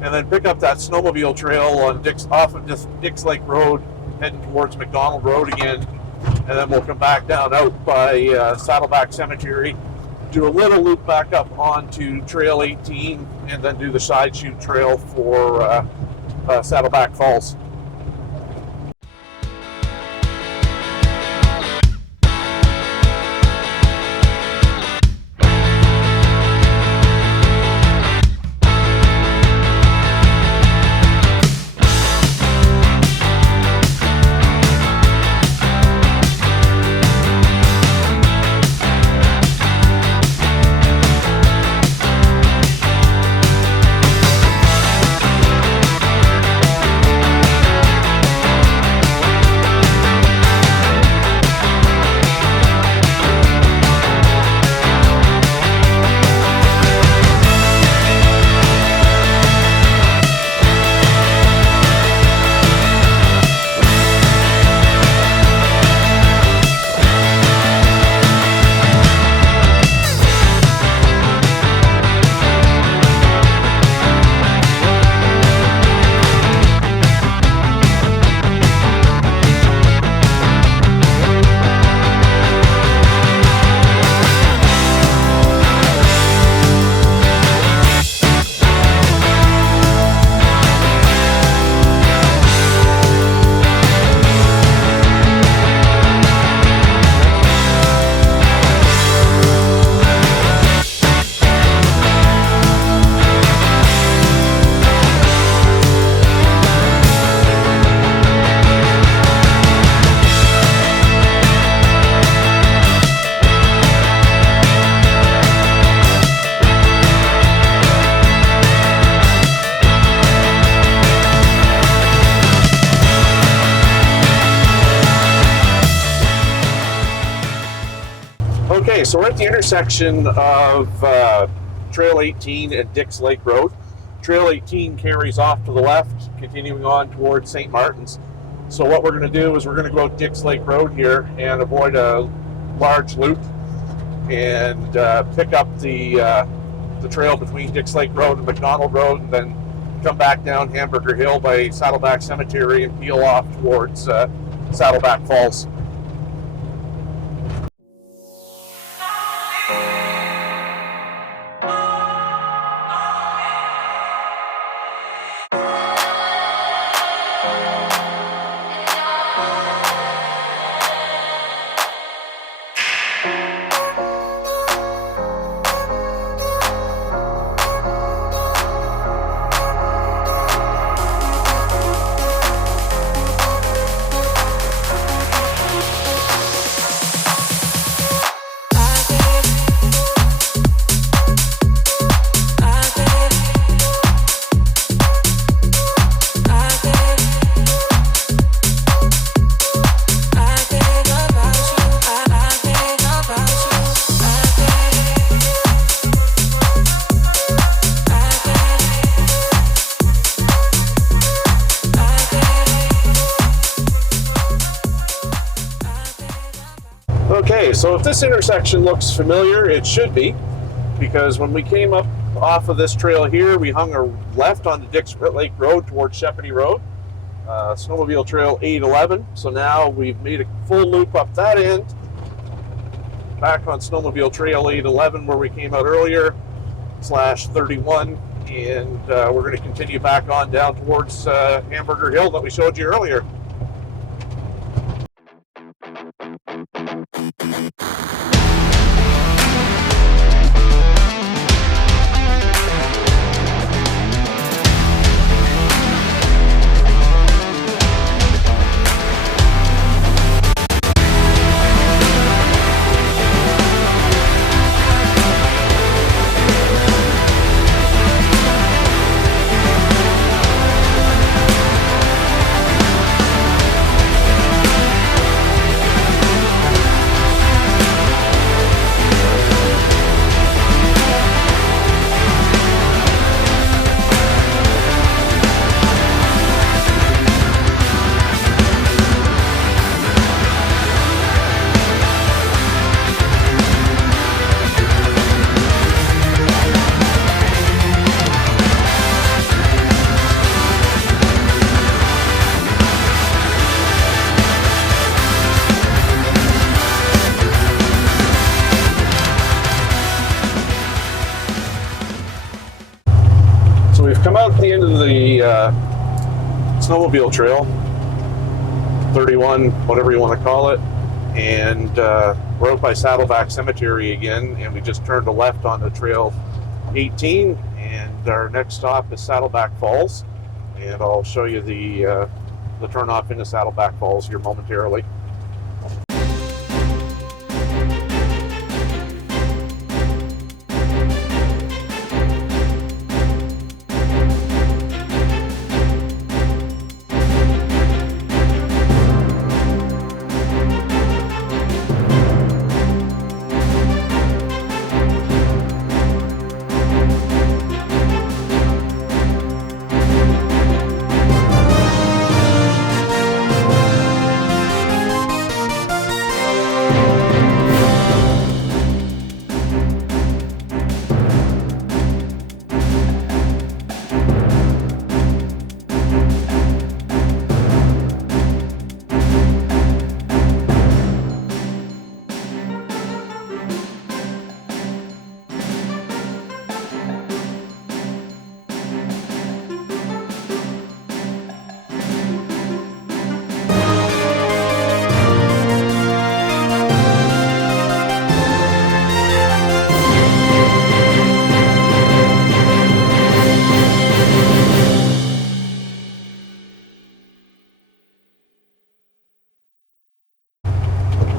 and then pick up that snowmobile trail on off of Dix Lake Road, heading towards McDonald Road again, and then we'll come back down out by Saddleback Cemetery, do a little loop back up onto Trail 18, and then do the side shoot trail for Saddleback Falls. so we're at the intersection of Trail 18 and Dix Lake Road. Trail 18 carries off to the left, continuing on towards St. Martin's. So what we're going to do is we're going to go Dix Lake Road here and avoid a large loop and pick up the trail between Dix Lake Road and McDonald Road, and then come back down Hamburger Hill by Saddleback Cemetery and peel off towards Saddleback Falls. Okay, so if this intersection looks familiar, it should be, because when we came up off of this trail here, we hung a left onto Dix Lake Road towards Sheppany Road, snowmobile trail 811. So now we've made a full loop up that end, back on snowmobile trail 811 where we came out earlier, /31, and we're going to continue back on down towards Hamburger Hill that we showed you earlier. So we've come out at the end of the snowmobile trail, 31, whatever you want to call it, and we're out by Saddleback Cemetery again, and we just turned a left onto trail 18, and our next stop is Saddleback Falls, and I'll show you the turnoff into Saddleback Falls here momentarily.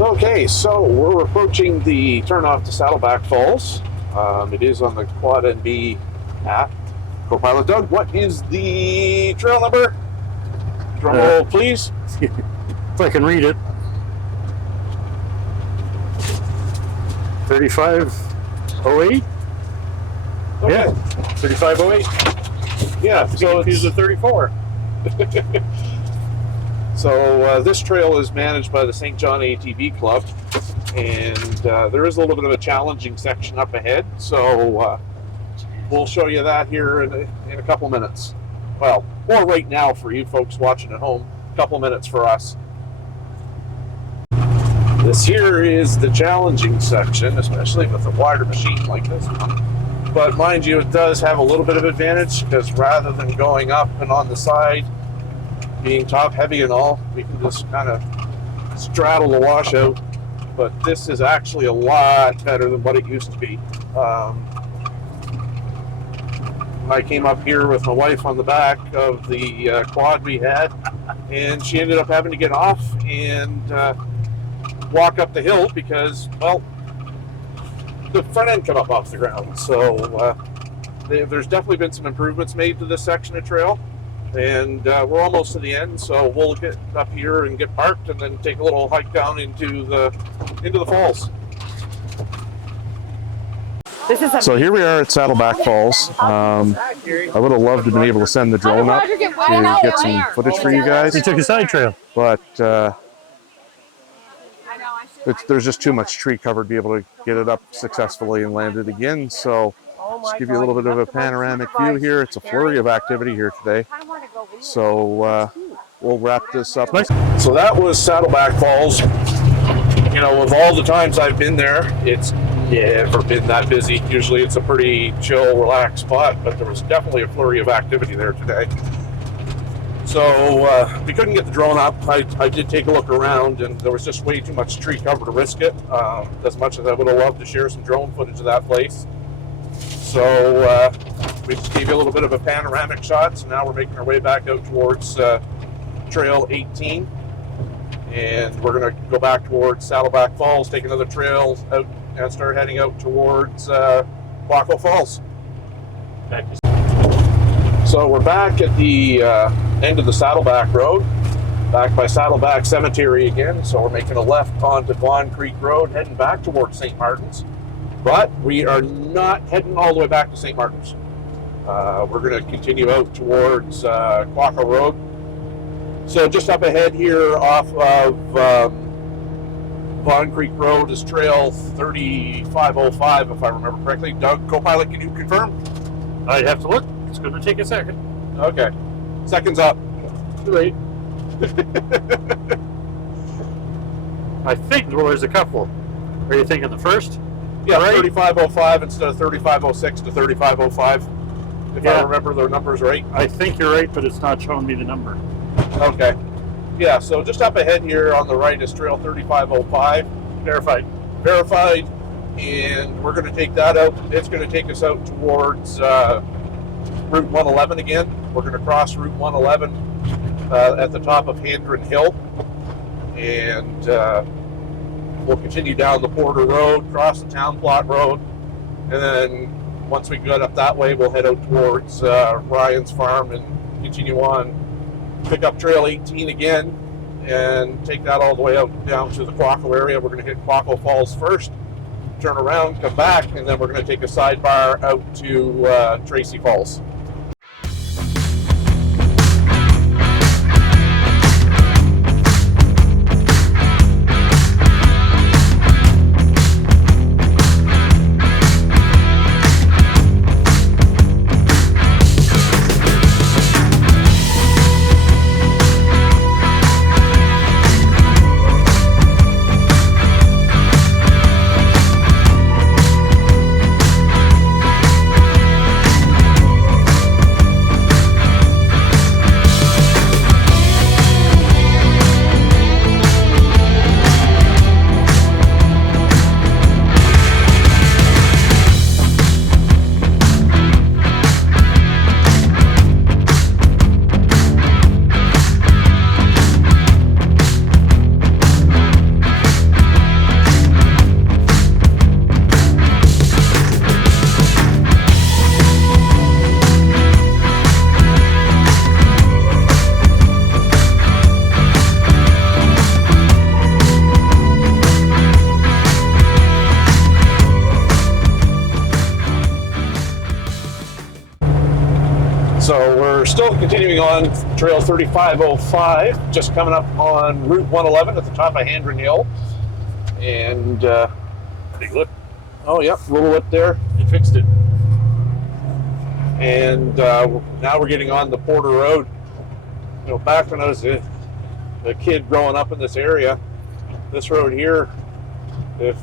Okay, so we're approaching the turnoff to Saddleback Falls. It is on the Quad NB app. Co-pilot Doug, what is the trail number? Drum roll, please. If I can read it. 3508? Okay. Yeah, 3508. Yeah, So so it's the 34. So this trail is managed by the St. John ATV Club, and there is a little bit of a challenging section up ahead, so we'll show you that here in a couple minutes. Well, or right now for you folks watching at home, a couple minutes for us. This here is the challenging section, especially with a wider machine like this one. But mind you, it does have a little bit of advantage, because rather than going up and on the side, being top heavy and all, we can just kind of straddle the washout. But this is actually a lot better than what it used to be. I came up here with my wife on the back of the quad we had, and she ended up having to get off and walk up the hill because, well, the front end come up off the ground. So there's definitely been some improvements made to this section of trail, and we're almost to the end, so we'll get up here and get parked and then take a little hike down into the falls. So here we are at Saddleback Falls. I would have loved to have been able to send the drone up to get some footage for you guys, We took a side trail. but there's just too much tree cover to be able to get it up successfully and land it again. So just give you a little bit of a panoramic view here. It's a flurry of activity here today. So we'll wrap this up. So that was Saddleback Falls. You know, of all the times I've been there, it's never been that busy. Usually it's a pretty chill, relaxed spot, but there was definitely a flurry of activity there today. So we couldn't get the drone up. I did take a look around, and there was just way too much tree cover to risk it, as much as I would have loved to share some drone footage of that place. So we just gave you a little bit of a panoramic shot, so now we're making our way back out towards Trail 18. And we're going to go back towards Saddleback Falls, take another trail out, and start heading out towards Quaco Falls. So we're back at the end of the Saddleback Road, back by Saddleback Cemetery again. So we're making a left onto Vaughn Creek Road, heading back towards St. Martin's. But we are not heading all the way back to St. Martin's. We're going to continue out towards Quaco Road. So just up ahead here off of Vaughn Creek Road is Trail 3505, if I remember correctly. Doug, co-pilot, can you confirm? I'd have to look. It's going to take a second. Okay. Seconds up. Too late. I think there's a couple. Are you thinking the first? Yeah, Right. 3505 instead of 3506 to 3505. If I Yeah. remember the numbers right. I think you're right, but it's not showing me the number. Okay. Yeah, so just up ahead here on the right is Trail 3505. Verified. Verified. And we're going to take that out. It's going to take us out towards Route 111 again. We're going to cross Route 111 at the top of Handren Hill. And we'll continue down the Porter Road, cross the Town Plot Road. And then once we get up that way, we'll head out towards Ryan's farm and continue on. Pick up Trail 18 again and take that all the way out down to the Quaco area. We're going to hit Quaco Falls first, turn around, come back, and then we're going to take a sidebar out to Tracy Falls. So we're still continuing on Trail 3505, just coming up on Route 111 at the top of Handren Hill. And, Big lip. oh, yep, little lip there. They fixed it. And now we're getting on the Porter Road. You know, back when I was a kid growing up in this area, this road here, if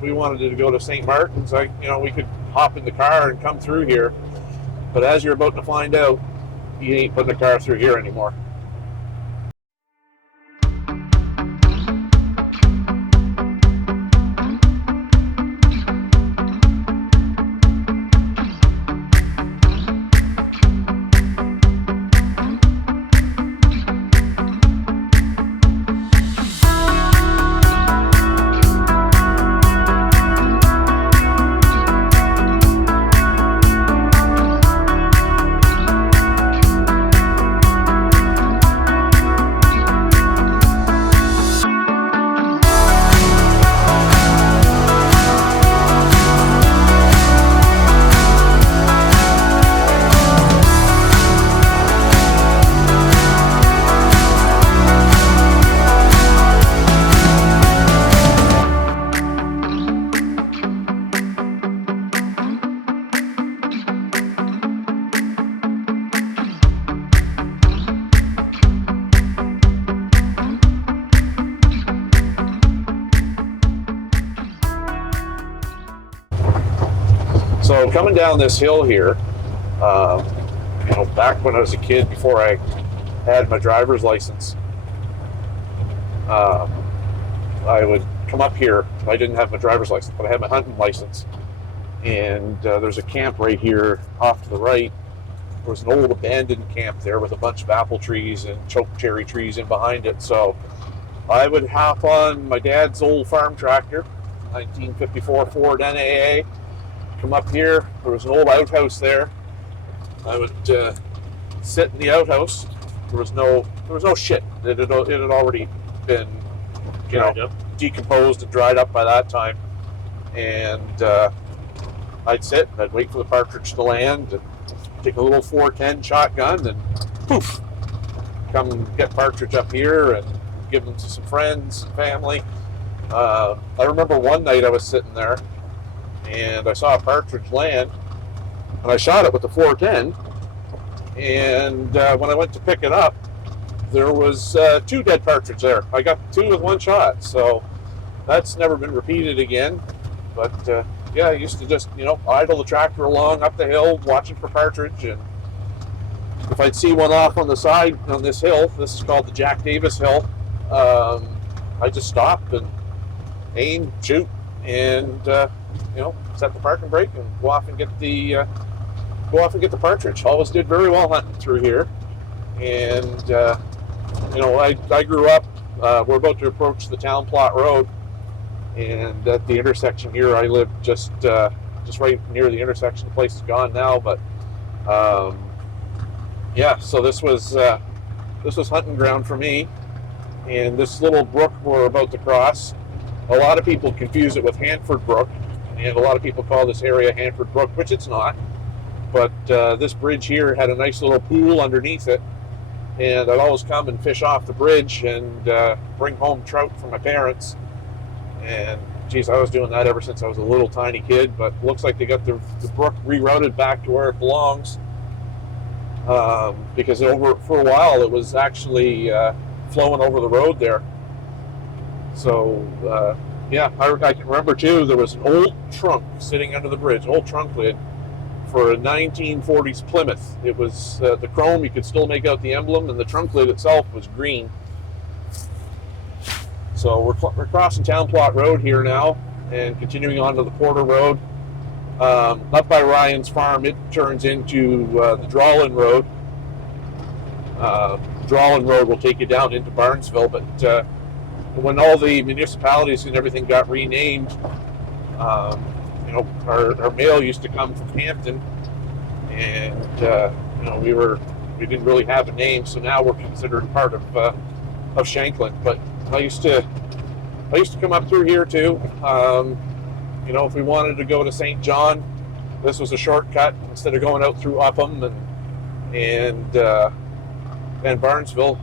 we wanted to go to St. Martin's, we could hop in the car and come through here. But as you're about to find out, you ain't putting a car through here anymore. So coming down this hill here, back when I was a kid, before I had my driver's license, I would come up here. I didn't have my driver's license, but I had my hunting license. And there's a camp right here off to the right. There was an old abandoned camp there with a bunch of apple trees and choke cherry trees in behind it. So I would hop on my dad's old farm tractor, 1954 Ford NAA, come up here. There was an old outhouse there. I would sit in the outhouse. There was no shit. It had already been, decomposed and dried up by that time. And I'd sit and I'd wait for the partridge to land and take a little 410 shotgun and poof, come get partridge up here and give them to some friends and family. I remember one night I was sitting there and I saw a partridge land, and I shot it with the 410, and when I went to pick it up, there was 2 dead partridge there. I got 2 with 1 shot, so that's never been repeated again. But I used to just, idle the tractor along up the hill, watching for partridge, and if I'd see one off on the side on this hill, this is called the Jack Davis Hill, I just stop and aim, shoot, and set the parking brake and go off and get the partridge. Always did very well hunting through here, and I grew up. We're about to approach the town plot road, and at the intersection here, I lived just right near the intersection. The place is gone now, but so this was hunting ground for me, and this little brook we're about to cross. A lot of people confuse it with Hanford Brook, and a lot of people call this area Hanford Brook, which it's not. But this bridge here had a nice little pool underneath it, and I'd always come and fish off the bridge and bring home trout for my parents. And geez, I was doing that ever since I was a little tiny kid, but looks like they got the brook rerouted back to where it belongs, because for a while it was actually flowing over the road there. So I can remember too, there was an old trunk sitting under the bridge, an old trunk lid for a 1940s Plymouth. It was the chrome, you could still make out the emblem, and the trunk lid itself was green. So we're crossing Town Plot Road here now and continuing on to the Porter Road. Up by Ryan's farm, it turns into the Drawlin Road. Drawlin Road will take you down into Barnesville, but when all the municipalities and everything got renamed, our mail used to come from Hampton, and we didn't really have a name, so now we're considered part of Shanklin. But I used to come up through here too. If we wanted to go to St. John, this was a shortcut instead of going out through Upham and and Barnesville,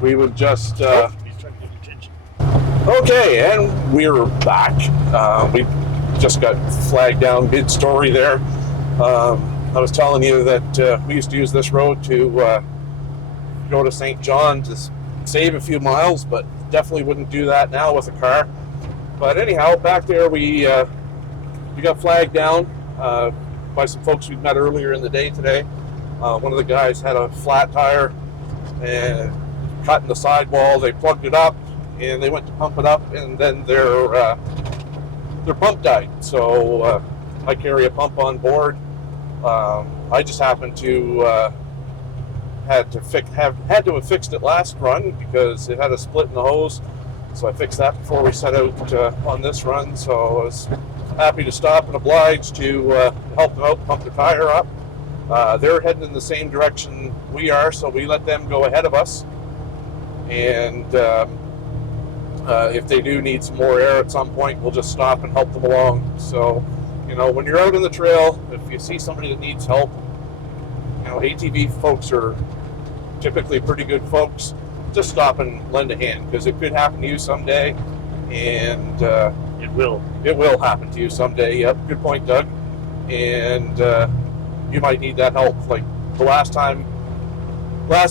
we would just He's trying to get attention. okay, and we're back. We just got flagged down mid-story there. I was telling you that we used to use this road to go to St. John to save a few miles, but definitely wouldn't do that now with a car. But anyhow, back there we got flagged down by some folks we'd met earlier in the day today. One of the guys had a flat tire and cut in the sidewall. They plugged it up and they went to pump it up, and then their pump died. So I carry a pump on board. I just happened to had to have fixed it last run because it had a split in the hose. So I fixed that before we set out on this run. So I was happy to stop and obliged to help them out, pump the tire up. They're heading in the same direction we are, so we let them go ahead of us. And if they do need some more air at some point, we'll just stop and help them along. So, you know, when you're out on the trail, if you see somebody that needs help, you know, ATV folks are typically pretty good folks. Just stop and lend a hand, because it could happen to you someday, and It will. it will happen to you someday. Yep, good point, Doug. And you might need that help. Like the last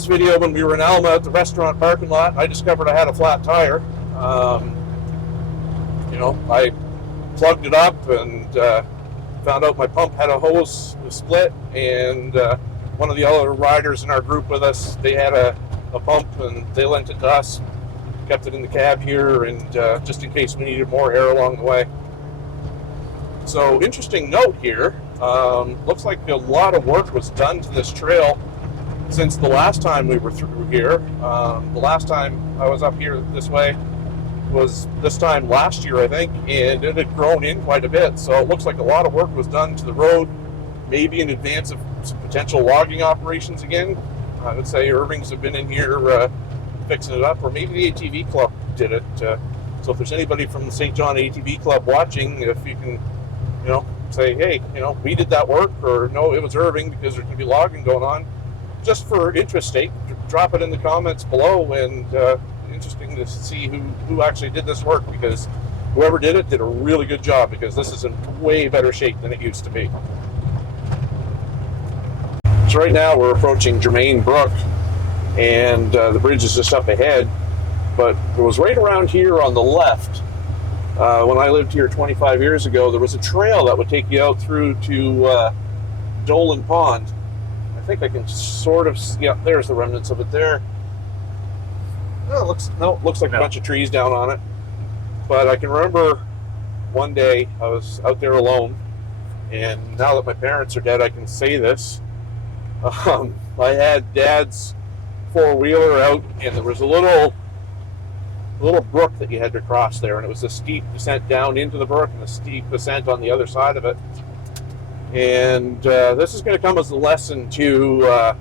video when we were in Alma at the restaurant parking lot, I discovered I had a flat tire. You know, I plugged it up and found out my pump had a hose split, and one of the other riders in our group with us, they had a pump and they lent it to us, kept it in the cab here, and just in case we needed more air along the way. So, interesting note here, looks like a lot of work was done to this trail since the last time we were through here. The last time I was up here this way was this time last year, I think, and it had grown in quite a bit. So it looks like a lot of work was done to the road, maybe in advance of some potential logging operations again. I would say Irving's have been in here fixing it up, or maybe the ATV Club did it. So if there's anybody from the St. John ATV Club watching, if you can, you know, say, hey, you know, we did that work, or no, it was Irving because there's going to be logging going on. Just for interest's sake, drop it in the comments below, and interesting to see who actually did this work, because whoever did it did a really good job, because this is in way better shape than it used to be. So right now we're approaching Germain Brook, and the bridge is just up ahead, but it was right around here on the left. When I lived here 25 years ago, there was a trail that would take you out through to Dolan Pond. I think I can sort of, yeah, there's the remnants of it there. No, looks like a bunch of trees down on it. But I can remember one day I was out there alone, and now that my parents are dead, I can say this. I had Dad's four-wheeler out, and there was a little brook that you had to cross there, and it was a steep descent down into the brook and a steep ascent on the other side of it. And this is going to come as a lesson to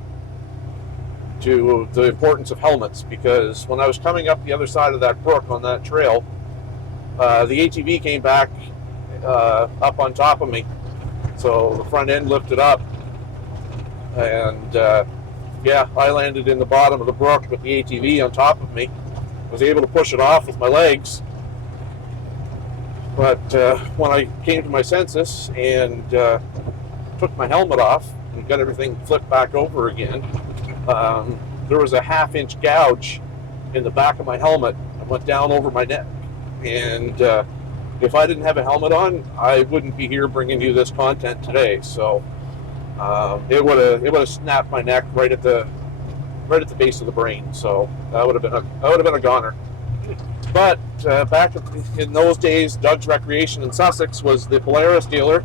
the importance of helmets, because when I was coming up the other side of that brook on that trail, the ATV came back up on top of me. So the front end lifted up, and yeah, I landed in the bottom of the brook with the ATV on top of me. Was able to push it off with my legs. But when I came to my senses and took my helmet off and got everything flipped back over again, there was a half-inch gouge in the back of my helmet that went down over my neck. And if I didn't have a helmet on, I wouldn't be here bringing you this content today. So it would have snapped my neck right at the base of the brain. So that would have been a goner. But back in those days, Doug's Recreation in Sussex was the Polaris dealer.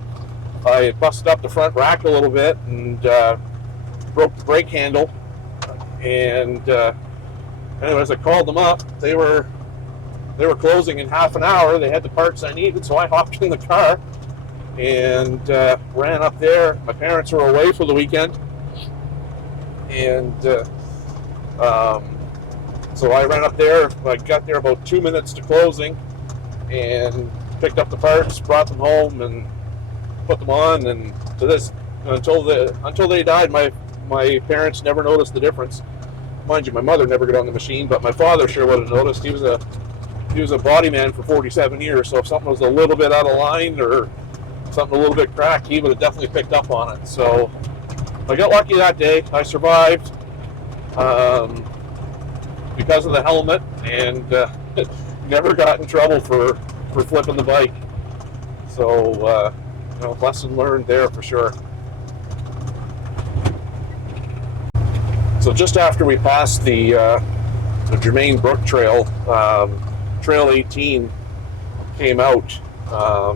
I busted up the front rack a little bit and broke the brake handle. And anyways, I called them up. They were closing in half an hour. They had the parts I needed, so I hopped in the car and ran up there. My parents were away for the weekend, and so I ran up there. I got there about 2 minutes to closing and picked up the parts, brought them home, and put them on. And to this Until they died, my parents never noticed the difference. Mind you, my mother never got on the machine, but my father sure would have noticed. He was a body man for 47 years, so if something was a little bit out of line or something a little bit cracked, he would have definitely picked up on it. So I got lucky that day. I survived because of the helmet, and never got in trouble for flipping the bike. So lesson learned there for sure. So just after we passed the Germain Brook Trail, Trail 18 came out.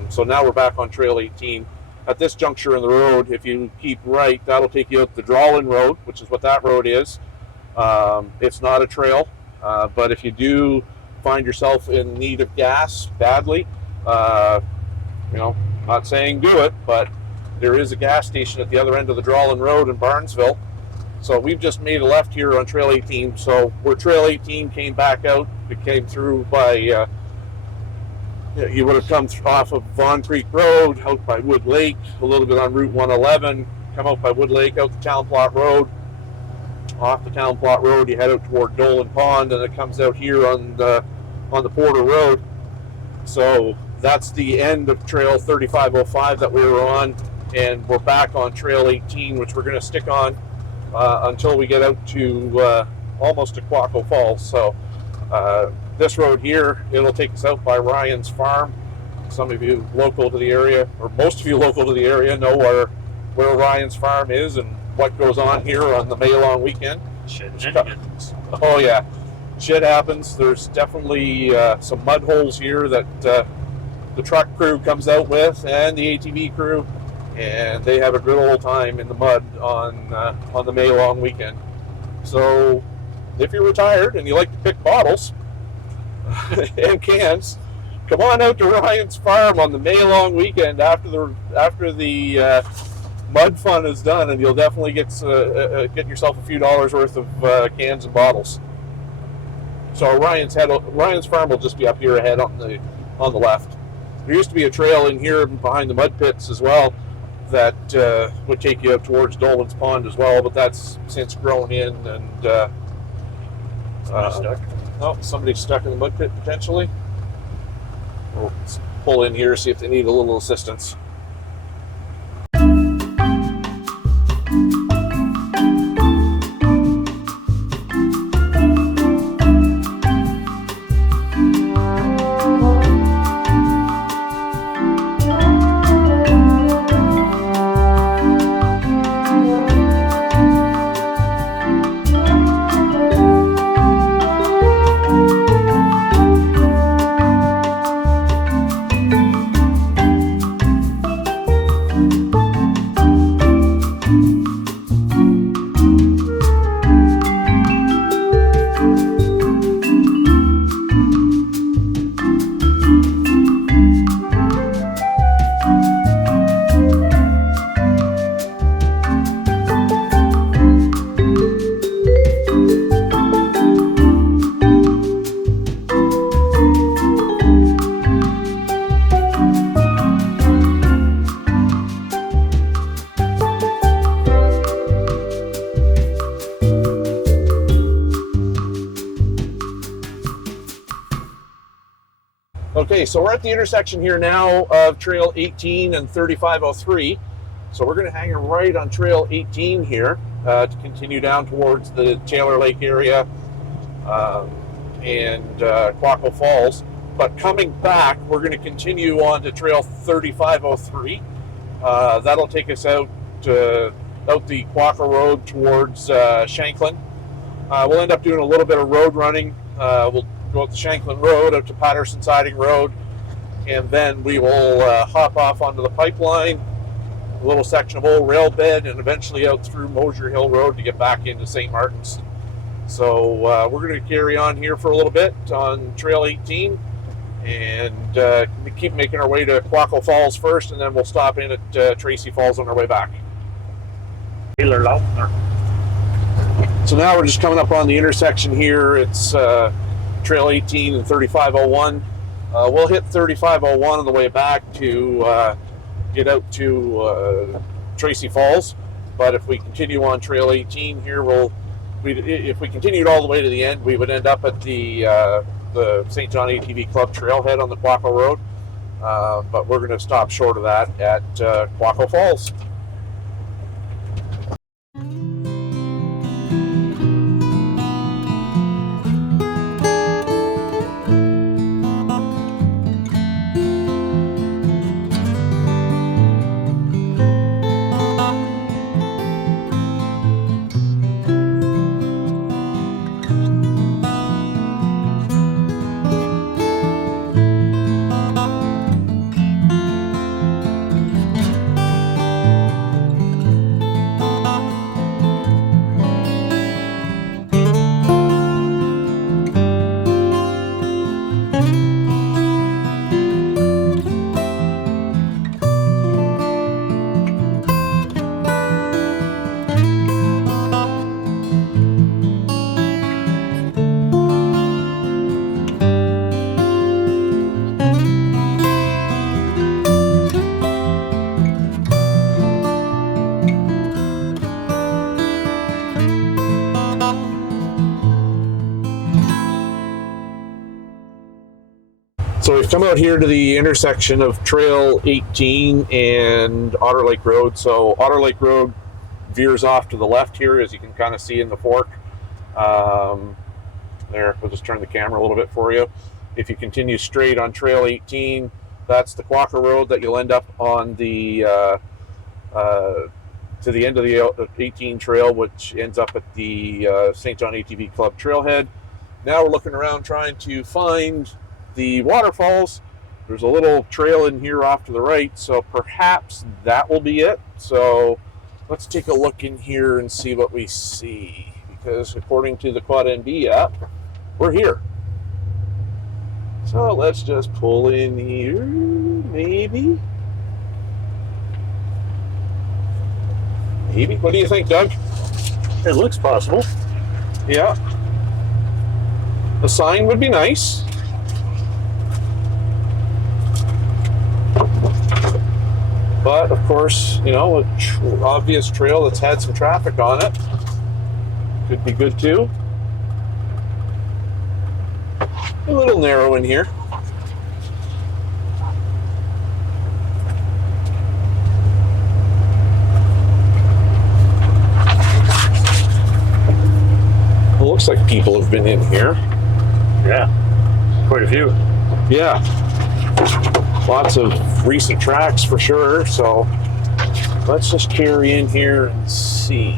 So now we're back on Trail 18. At this juncture in the road, if you keep right, that'll take you out the Drawlin Road, which is what that road is. It's not a trail, but if you do find yourself in need of gas badly, not saying do it, but there is a gas station at the other end of the Drawlin Road in Barnesville. So we've just made a left here on Trail 18. So where Trail 18 came back out, it came through by, you would have come off of Vaughan Creek Road, out by Wood Lake, a little bit on Route 111, come out by Wood Lake, out the Town Plot Road. Off the Town Plot Road, you head out toward Dolan Pond, and it comes out here on the Porter Road. So that's the end of Trail 3505 that we were on, and we're back on Trail 18, which we're going to stick on until we get out to almost to Quaco Falls. So this road here, it'll take us out by Ryan's Farm. Some of you local to the area, or most of you local to the area, know where Ryan's Farm is and what goes on here on the May long weekend. Shenanigans. Oh yeah, shit happens. There's definitely some mud holes here that the truck crew comes out with, and the ATV crew, and they have a good old time in the mud on the May long weekend. So if you're retired and you like to pick bottles and cans, come on out to Ryan's Farm on the May long weekend after the mud fun is done, and you'll definitely get yourself a few dollars worth of cans and bottles. So Ryan's Farm will just be up here ahead on the left. There used to be a trail in here behind the mud pits as well that would take you up towards Dolan's Pond as well, but that's since grown in, and somebody's stuck in the mud pit potentially. We'll pull in here, see if they need a little assistance. Okay, so we're at the intersection here now of Trail 18 and 3503. So we're going to hang right on Trail 18 here to continue down towards the Taylor Lake area and Quaco Falls. But coming back, we're going to continue on to Trail 3503. That'll take us out the Quaco Road towards Shanklin. We'll end up doing a little bit of road running. We'll go up the Shanklin Road out to Patterson Siding Road, and then we will hop off onto the pipeline, a little section of old rail bed, and eventually out through Mosier Hill Road to get back into St. Martin's. So we're going to carry on here for a little bit on Trail 18 and keep making our way to Quaco Falls first, and then we'll stop in at Tracy Falls on our way back. Taylor Lautner. So now we're just coming up on the intersection here. It's Trail 18 and 3501. We'll hit 3501 on the way back to get out to Tracy Falls. But if we continue on Trail 18 here, if we continued all the way to the end, we would end up at the St. John ATV Club trailhead on the Quaco Road. But we're going to stop short of that at Quaco Falls. So we've come out here to the intersection of Trail 18 and Otter Lake Road. So Otter Lake Road veers off to the left here, as you can kind of see in the fork. There, we'll just turn the camera a little bit for you. If you continue straight on Trail 18, that's the Quaco Road that you'll end up on the to the end of the 18 trail, which ends up at the St. John ATV Club trailhead. Now we're looking around trying to find the waterfalls. There's a little trail in here off to the right, so perhaps that will be it. So let's take a look in here and see what we see, because according to the Quad NB app, we're here. So let's just pull in here, maybe. What do you think, Doug? It looks possible. Yeah. A sign would be nice. But of course, you know, an obvious trail that's had some traffic on it could be good too. A little narrow in here. It looks like people have been in here. Yeah, quite a few. Yeah. Lots of recent tracks for sure, so let's just carry in here and see.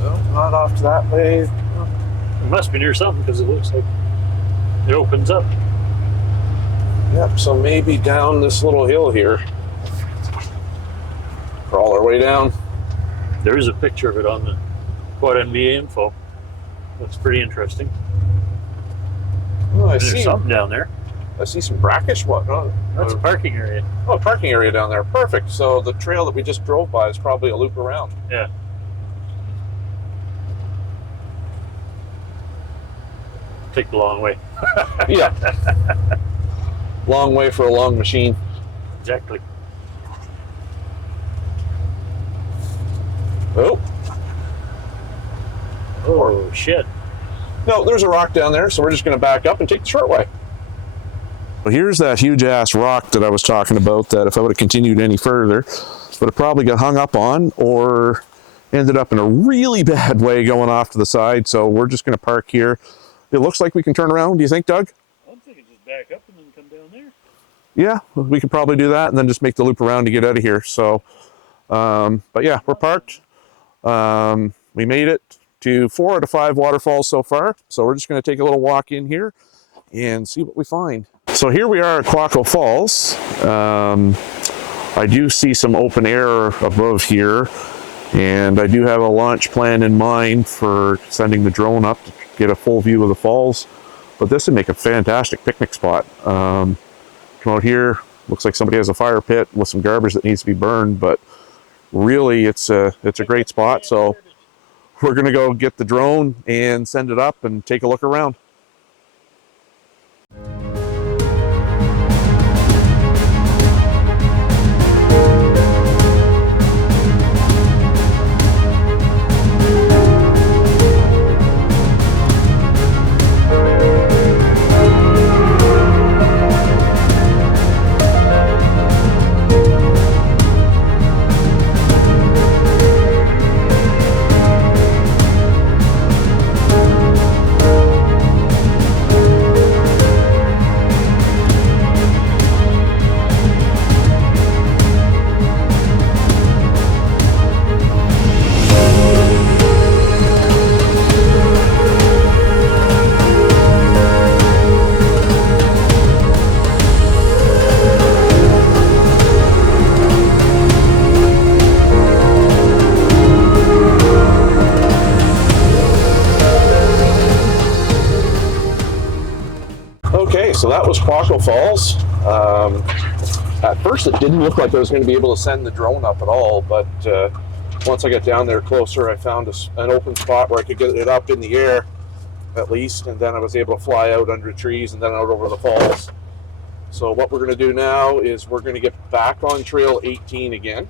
No, not off to that way. It must be near something because it looks like it opens up. Yep, so maybe down this little hill here. Crawl our way down. There is a picture of it on the Quad NBA info. Looks pretty interesting. Oh, I There's see something down there. I see some brackish. What? Oh, That's a parking area. Oh, parking area down there. Perfect. So the trail that we just drove by is probably a loop around. Yeah. Take the long way. Yeah. Long way for a long machine. Exactly. Oh. Oh, shit. No, there's a rock down there, so we're just going to back up and take the short way. Well, here's that huge ass rock that I was talking about, that if I would have continued any further, would have probably got hung up on or ended up in a really bad way going off to the side. So we're just going to park here. It looks like we can turn around. Do you think, Doug? I'm thinking just back up and then come down there. Yeah, we could probably do that and then just make the loop around to get out of here. So, but yeah, we're parked. We made it to 4 out of 5 waterfalls so far. So we're just going to take a little walk in here and see what we find. So here we are at Quaco Falls. I do see some open air above here, and I do have a launch plan in mind for sending the drone up to get a full view of the falls. But this would make a fantastic picnic spot. Come out here, looks like somebody has a fire pit with some garbage that needs to be burned, but really it's a great spot. So we're gonna go get the drone and send it up and take a look around. So that was Quaco Falls. At first, it didn't look like I was going to be able to send the drone up at all, but once I got down there closer, I found an open spot where I could get it up in the air, at least, and then I was able to fly out under trees and then out over the falls. So what we're going to do now is we're going to get back on Trail 18 again,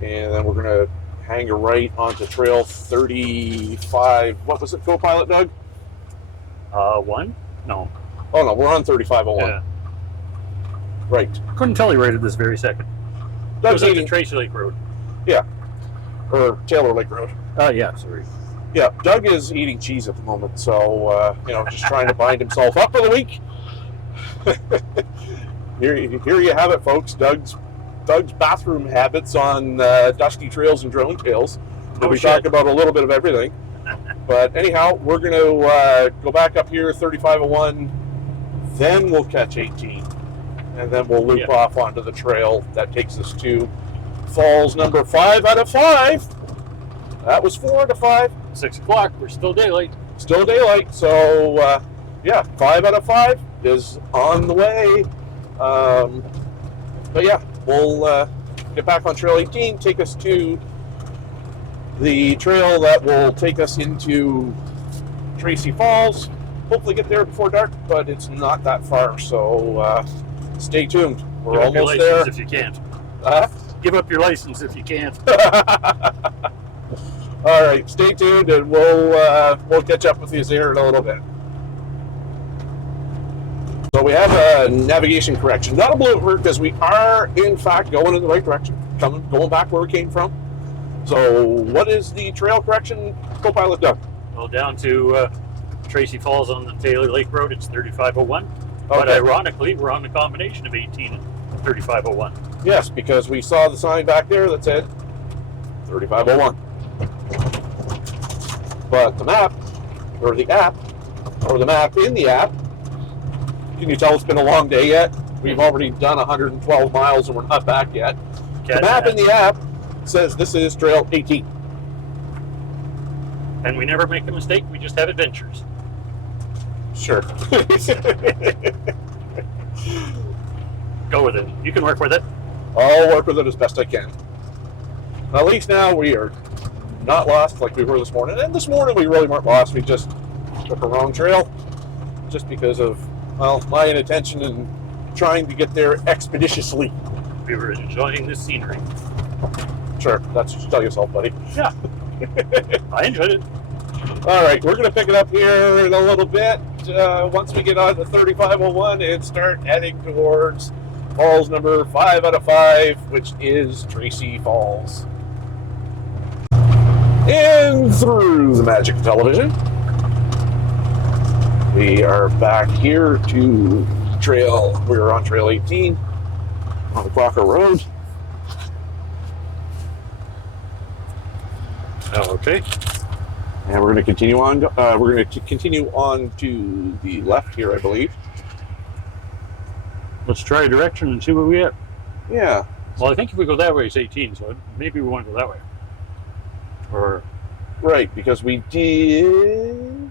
and then we're going to hang a right onto Trail 35. What was it, co-pilot Doug? 1? No. Oh no, we're on 3501. Yeah. Right. Couldn't tell you right at this very second. It was up the Tracy Lake Road. Yeah. Or Taylor Lake Road. Yeah, sorry. Yeah, Doug is eating cheese at the moment, so just trying to bind himself up for the week. Here you have it, folks. Doug's bathroom habits on dusty trails and drone tails. We talk about a little bit of everything. But anyhow, we're going to go back up here, 3501, then we'll catch 18, and then we'll loop off onto the trail that takes us to falls number 5 out of 5. That was 4 out of 5. 6 o'clock, we're still daylight. Still daylight, so 5 out of 5 is on the way. But yeah, we'll get back on Trail 18, take us to the trail that will take us into Tracy Falls. Hopefully get there before dark, but it's not that far, so stay tuned. We're almost there. If you can't. Give up your license if you can't. All right, stay tuned, and we'll catch up with you here in a little bit. So we have a navigation correction, not a blooper, because we are in fact going in the right direction, going back where we came from. So what is the trail correction, co-pilot Doug? Well, down to Tracy Falls on the Taylor Lake Road, it's 3501. Okay. But ironically, we're on the combination of 18 and 3501. Yes, because we saw the sign back there that said 3501. But the map, or the app, or the map in the app, can you tell it's been a long day yet? We've already done 112 miles and we're not back yet. The map in the app says this is Trail 18. And we never make a mistake, we just have adventures. Sure. Go with it. You can work with it. I'll work with it as best I can. At least now we are not lost like we were this morning. And this morning we really weren't lost. We just took a wrong trail just because of, my inattention and trying to get there expeditiously. We were enjoying the scenery. Sure, that's just tell yourself, buddy. Yeah. I enjoyed it. All right, we're going to pick it up here in a little bit. Once we get on to 3501 and start heading towards falls number 5 out of 5, which is Tracy Falls. And through the magic of television, we are back here to trail. We're on Trail 18 on the Quaco Road. Okay. And we're going to continue on. We're going to continue on to the left here, I believe. Let's try a direction and see what we get. Yeah. Well, I think if we go that way, it's 18, so maybe we want to go that way. Or right, because we did.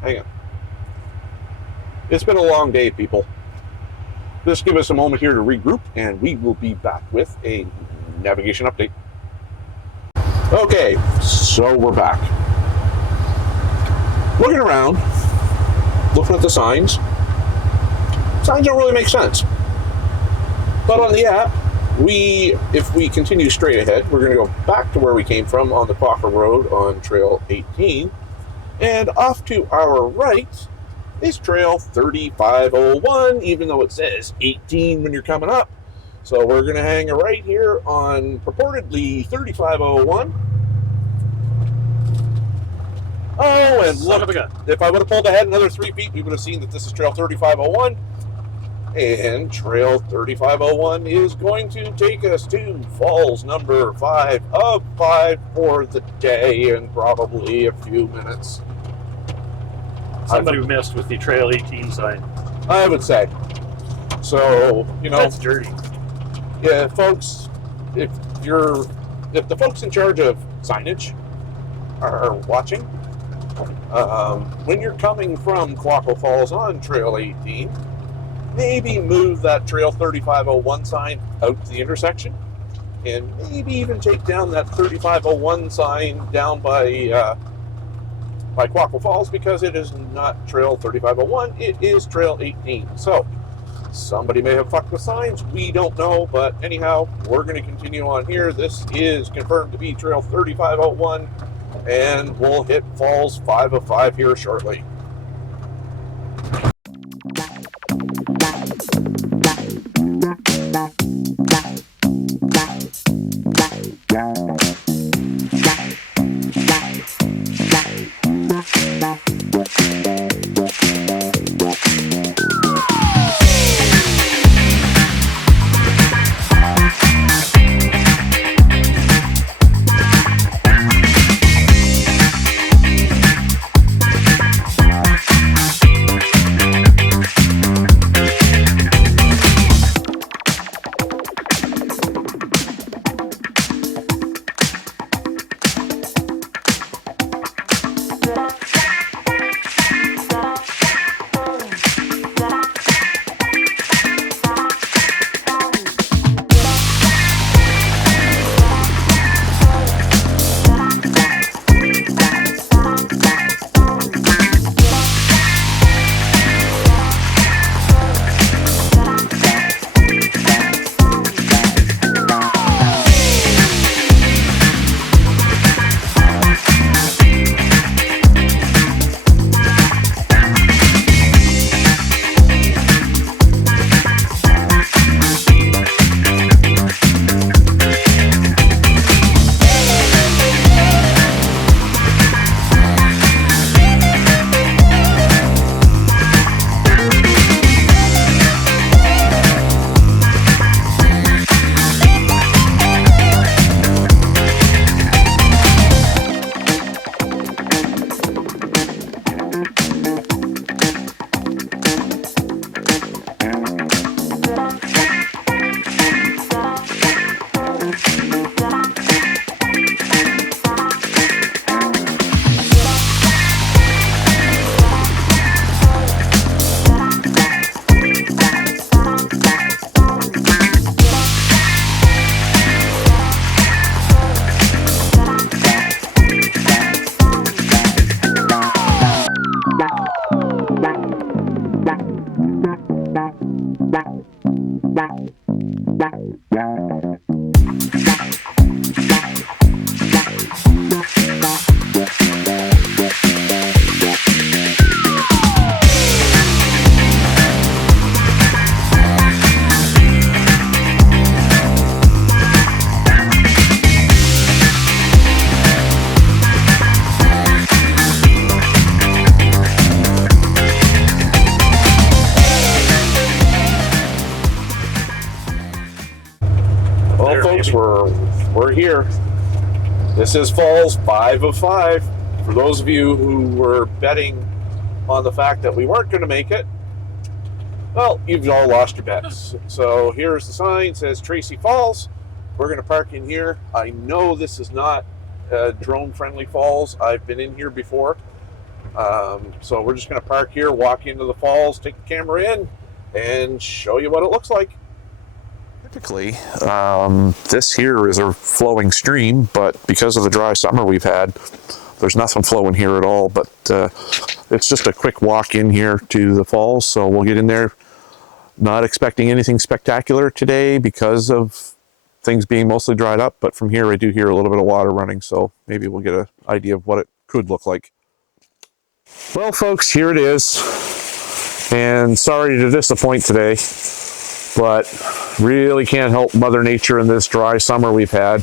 Hang on. It's been a long day, people. Just give us a moment here to regroup, and we will be back with a navigation update. Okay, so we're back. Looking around, looking at the signs. Signs don't really make sense. But on the app, if we continue straight ahead, we're going to go back to where we came from on the Quaco Road on Trail 18. And off to our right is Trail 3501, even though it says 18 when you're coming up. So we're going to hang a right here on purportedly 3501. Oh, and look, if I would have pulled ahead another 3 feet, we would have seen that this is Trail 3501. And Trail 3501 is going to take us to falls number 5 of 5 for the day in probably a few minutes. Somebody messed with the Trail 18 sign. I would say. So, That's dirty. Yeah, folks, if the folks in charge of signage are watching, When you're coming from Quaco Falls on Trail 18, maybe move that Trail 3501 sign out to the intersection, and maybe even take down that 3501 sign down by Quaco Falls, because it is not Trail 3501, it is Trail 18. So somebody may have fucked with signs, we don't know, but anyhow, we're going to continue on here. This is confirmed to be Trail 3501, and we'll hit Falls 5 of 5 here shortly. Well, folks, we're here. This is Falls 5 of 5. For those of you who were betting on the fact that we weren't going to make it, well, you've all lost your bets. So here's the sign, says Tracy Falls. We're going to park in here. I know this is not drone-friendly falls. I've been in here before. So we're just going to park here, walk into the falls, take the camera in, and show you what it looks like. Typically, this here is a flowing stream, but because of the dry summer we've had, there's nothing flowing here at all. But it's just a quick walk in here to the falls, so we'll get in there. Not expecting anything spectacular today because of things being mostly dried up, but from here I do hear a little bit of water running, so maybe we'll get an idea of what it could look like. Well, folks, here it is, and sorry to disappoint today, but really can't help Mother Nature in this dry summer we've had.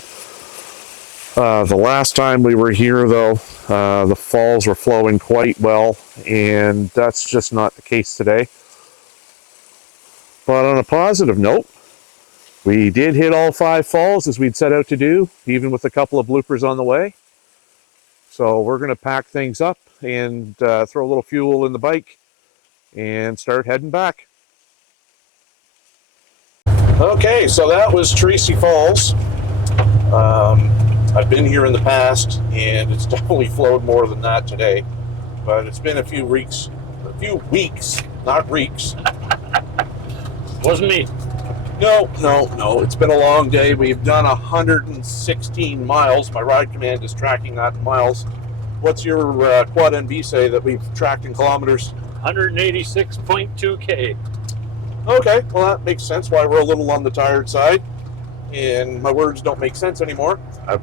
The last time we were here, though, the falls were flowing quite well, and that's just not the case today. But on a positive note, we did hit all 5 falls as we'd set out to do, even with a couple of bloopers on the way. So we're going to pack things up and throw a little fuel in the bike and start heading back. Okay, so that was Tracy Falls. I've been here in the past, and it's definitely flowed more than that today. But it's been a few weeks, not reeks. Wasn't me. No. It's been a long day. We've done 116 miles. My ride command is tracking that in miles. What's your quad NB say that we've tracked in kilometers? 186.2K. Okay, well that makes sense why we're a little on the tired side. And my words don't make sense anymore. But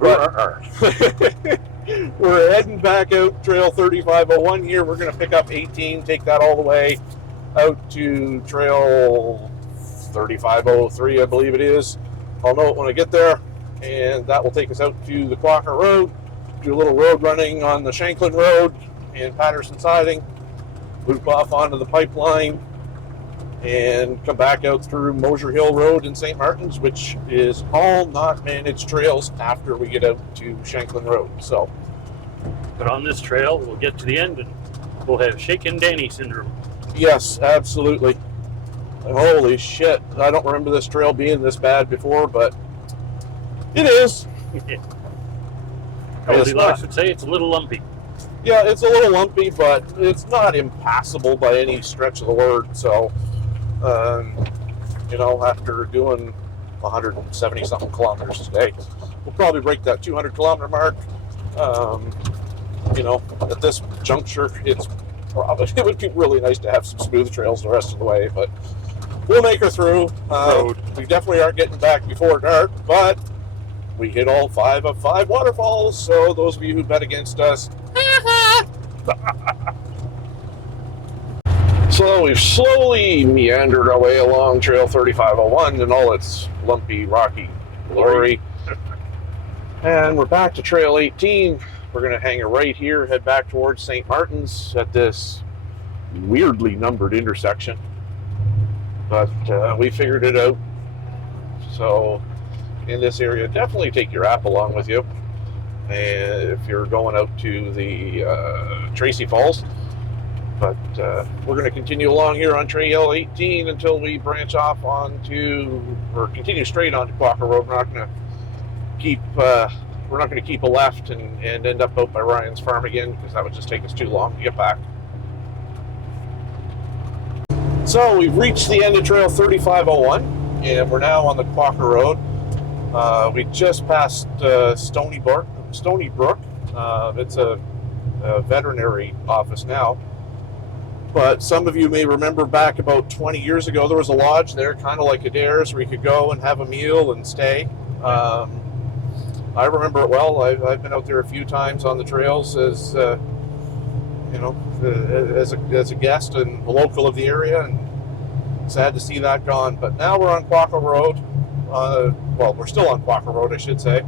we're heading back out Trail 3501 here. We're going to pick up 18, take that all the way out to Trail 3503, I believe it is. I'll know it when I get there. And that will take us out to the Quaco Road, do a little road running on the Shanklin Road and Patterson Siding, loop off onto the pipeline, and come back out through Mosier Hill Road in St. Martin's, which is all not managed trails after we get out to Shanklin Road. So, But on this trail, we'll get to the end and we'll have Shaken Danny syndrome. yes, absolutely. Holy shit, I don't remember this trail being this bad before, but it is. Goldilocks would say it's a little lumpy. Yeah, it's a little lumpy, but it's not impassable by any stretch of the word. So, after doing 170 something kilometers today, we'll probably break that 200 kilometer mark. At this juncture, it would be really nice to have some smooth trails the rest of the way, but we'll make her through. We definitely aren't getting back before dark, but we hit all 5 of 5 waterfalls. So those of you who bet against us, so we've slowly meandered our way along Trail 3501 in all its lumpy, rocky glory. And we're back to Trail 18. We're going to hang a right here, head back towards St. Martin's at this weirdly numbered intersection. But we figured it out. So in this area, definitely take your app along with you. And if you're going out to the Tracy Falls. But we're going to continue along here on Trail 18 until we branch off continue straight onto Quaco Road. We're not going to keep a left and end up out by Ryan's farm again, because that would just take us too long to get back. So we've reached the end of Trail 3501, and we're now on the Quaco Road. We just passed Stony Brook. It's a veterinary office now. But some of you may remember back about 20 years ago, there was a lodge there, kind of like Adair's, where you could go and have a meal and stay. I remember it well. I've been out there a few times on the trails as a guest and a local of the area, and sad to see that gone. But now we're on Quaco Road. We're still on Quaco Road, I should say,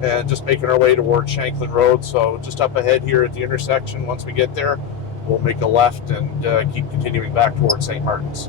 and just making our way towards Shanklin Road. So just up ahead here at the intersection, once we get there, we'll make a left and keep continuing back towards St. Martin's.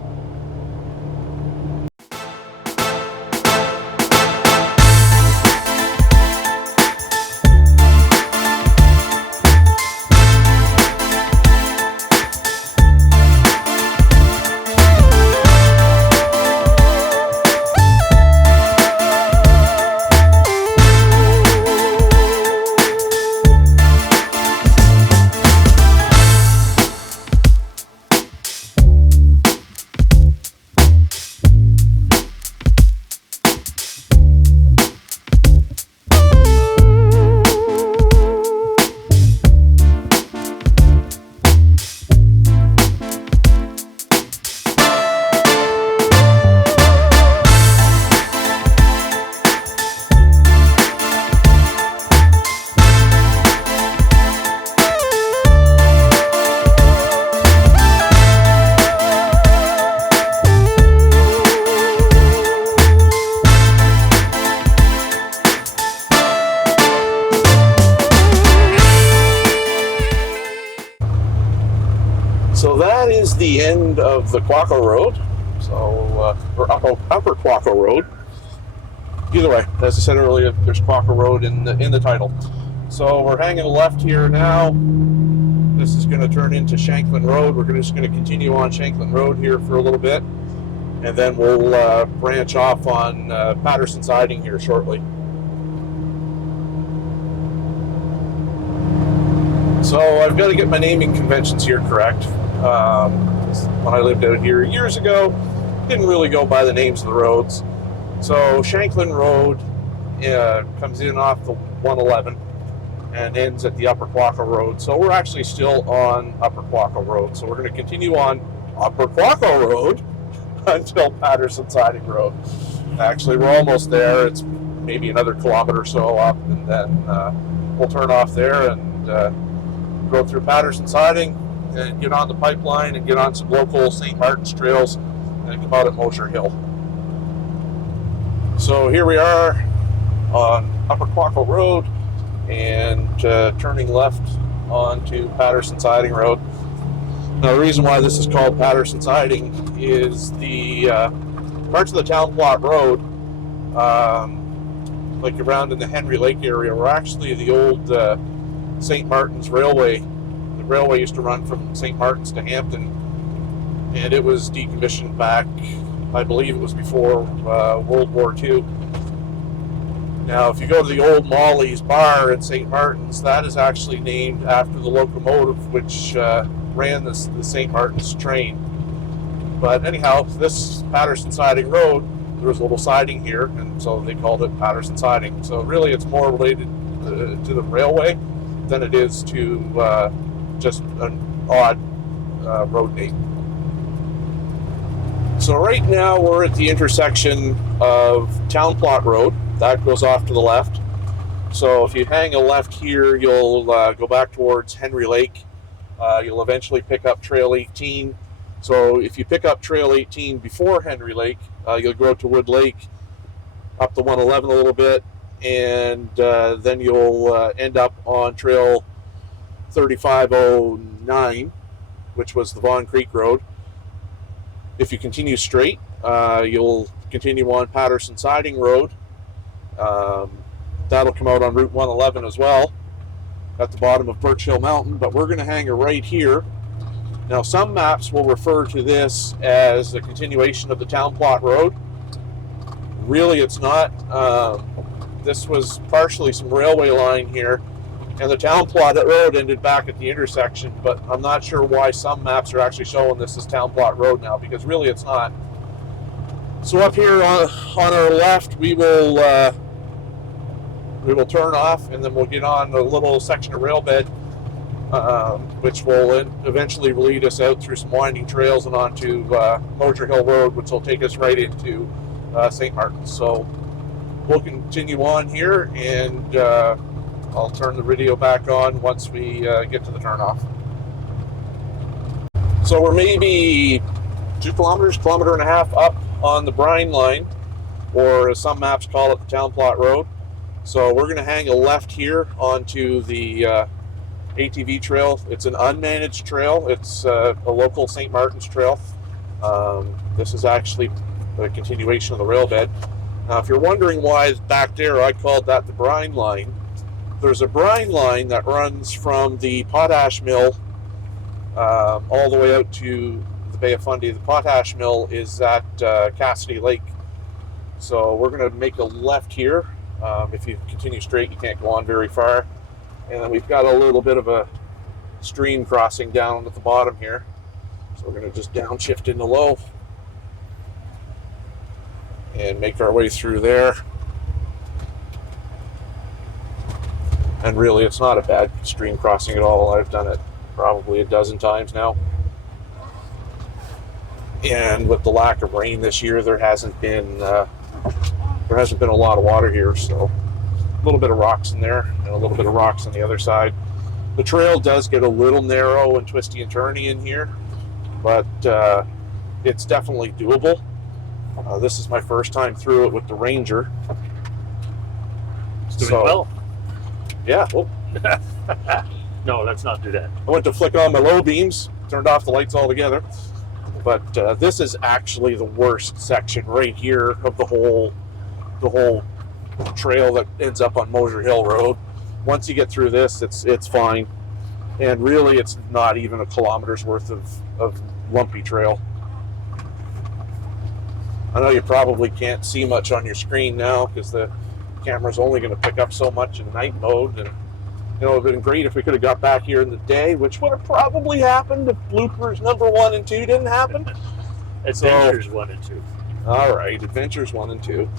So that is the end of the Quaco Road, or Upper Quaco Road. Either way, as I said earlier, there's Quaco Road in the title. So we're hanging left here now. This is going to turn into Shanklin Road. We're just going to continue on Shanklin Road here for a little bit, and then we'll branch off on Patterson Siding here shortly. So I've got to get my naming conventions here correct. When I lived out here years ago, didn't really go by the names of the roads. So Shanklin Road comes in off the 111 and ends at the Upper Quaco Road. So we're actually still on Upper Quaco Road. So we're going to continue on Upper Quaco Road until Patterson Siding Road. Actually, we're almost there. It's maybe another kilometer or so up, and then we'll turn off there and go through Patterson Siding and get on the pipeline and get on some local St. Martin's trails and come out at Mosher Hill. So here we are on Upper Quaco Road and turning left onto Patterson Siding Road. Now the reason why this is called Patterson Siding is the parts of the Town Plot Road, like around in the Henry Lake area, were actually the old St. Martin's Railway. The railway used to run from St. Martin's to Hampton, and it was decommissioned back, I believe it was before World War II. Now, if you go to the old Molly's Bar in St. Martin's, that is actually named after the locomotive which ran the St. Martin's train. But anyhow, this Patterson Siding Road, there was a little siding here, and so they called it Patterson Siding. So really it's more related to the railway than it is to just an odd road name. So right now we're at the intersection of Town Plot Road. That goes off to the left. So if you hang a left here, you'll go back towards Henry Lake. You'll eventually pick up Trail 18. So if you pick up Trail 18 before Henry Lake, you'll go to Wood Lake, up the 111 a little bit, and then you'll end up on Trail 3509, which was the Vaughan Creek Road. If you continue straight, you'll continue on Patterson Siding Road. That'll come out on Route 111 as well, at the bottom of Birch Hill Mountain, but we're going to hang a right here. Now, some maps will refer to this as a continuation of the Town Plot Road. Really, it's not. This was partially some railway line here, and the Town Plot Road ended back at the intersection, but I'm not sure why some maps are actually showing this as Town Plot Road now, because really it's not. So up here on our left, we will turn off, and then we'll get on a little section of rail bed, which will eventually lead us out through some winding trails and onto Mosher Hill Road, which will take us right into St. Martin's. So we'll continue on here, and I'll turn the video back on once we get to the turnoff. So we're maybe 2 kilometers, kilometer and a half up on the brine line, or as some maps call it, the Town Plot Road. So we're going to hang a left here onto the ATV trail. It's an unmanaged trail. It's a local St. Martin's trail. This is actually a continuation of the rail bed. Now, if you're wondering why back there I called that the brine line, there's a brine line that runs from the potash mill all the way out to the Bay of Fundy. The potash mill is at Cassidy Lake. So we're going to make a left here. If you continue straight, you can't go on very far. And then we've got a little bit of a stream crossing down at the bottom here. So we're going to just downshift into low and make our way through there. And really, it's not a bad stream crossing at all. I've done it probably a dozen times now. And with the lack of rain this year, there hasn't been a lot of water here, so a little bit of rocks in there and a little bit of rocks on the other side. The trail does get a little narrow and twisty and turny in here, but it's definitely doable. This is my first time through it with the Ranger. It's doing well. Yeah. Oh. No, let's not do that. I went to flick on my low beams, turned off the lights altogether. But this is actually the worst section right here of the whole trail that ends up on Mosher Hill Road. Once you get through this, it's fine. And really, it's not even a kilometer's worth of lumpy trail. I know you probably can't see much on your screen now because the camera's only going to pick up so much in night mode, and You know, it would have been great if we could have got back here in the day, which would have probably happened if bloopers number 1 and 2 didn't happen. Adventures 1 and 2. All right, Adventures 1 and 2.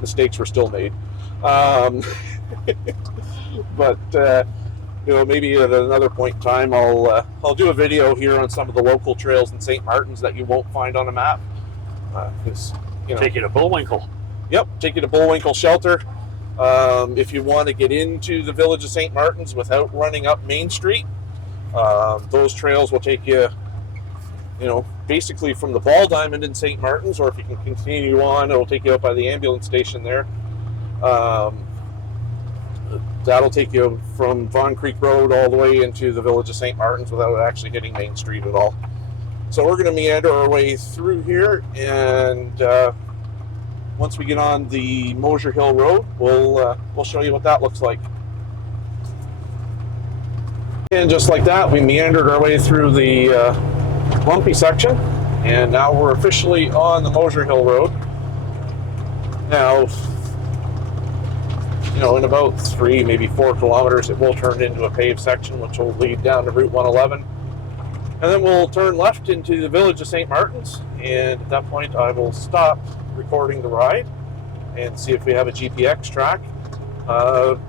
Mistakes were still made. But, you know, maybe at another point in time, I'll do a video here on some of the local trails in St. Martin's that you won't find on a map. You know, Take you to Bullwinkle. Yep, take you to Bullwinkle Shelter. If you want to get into the village of St. Martin's without running up Main Street, those trails will take you, you know, basically from the Ball Diamond in St. Martin's, or if you can continue on, it'll take you out by the ambulance station there. That'll take you from Vaughan Creek Road all the way into the village of St. Martin's without actually hitting Main Street at all. So we're going to meander our way through here, and once we get on the Mosier Hill Road, we'll show you what that looks like. And just like that, we meandered our way through the lumpy section, and now we're officially on the Mosier Hill Road. Now, you know, in about 3, maybe 4 kilometers, it will turn into a paved section, which will lead down to Route 111. And then we'll turn left into the village of St. Martin's, and at that point I will stop recording the ride and see if we have a GPX track,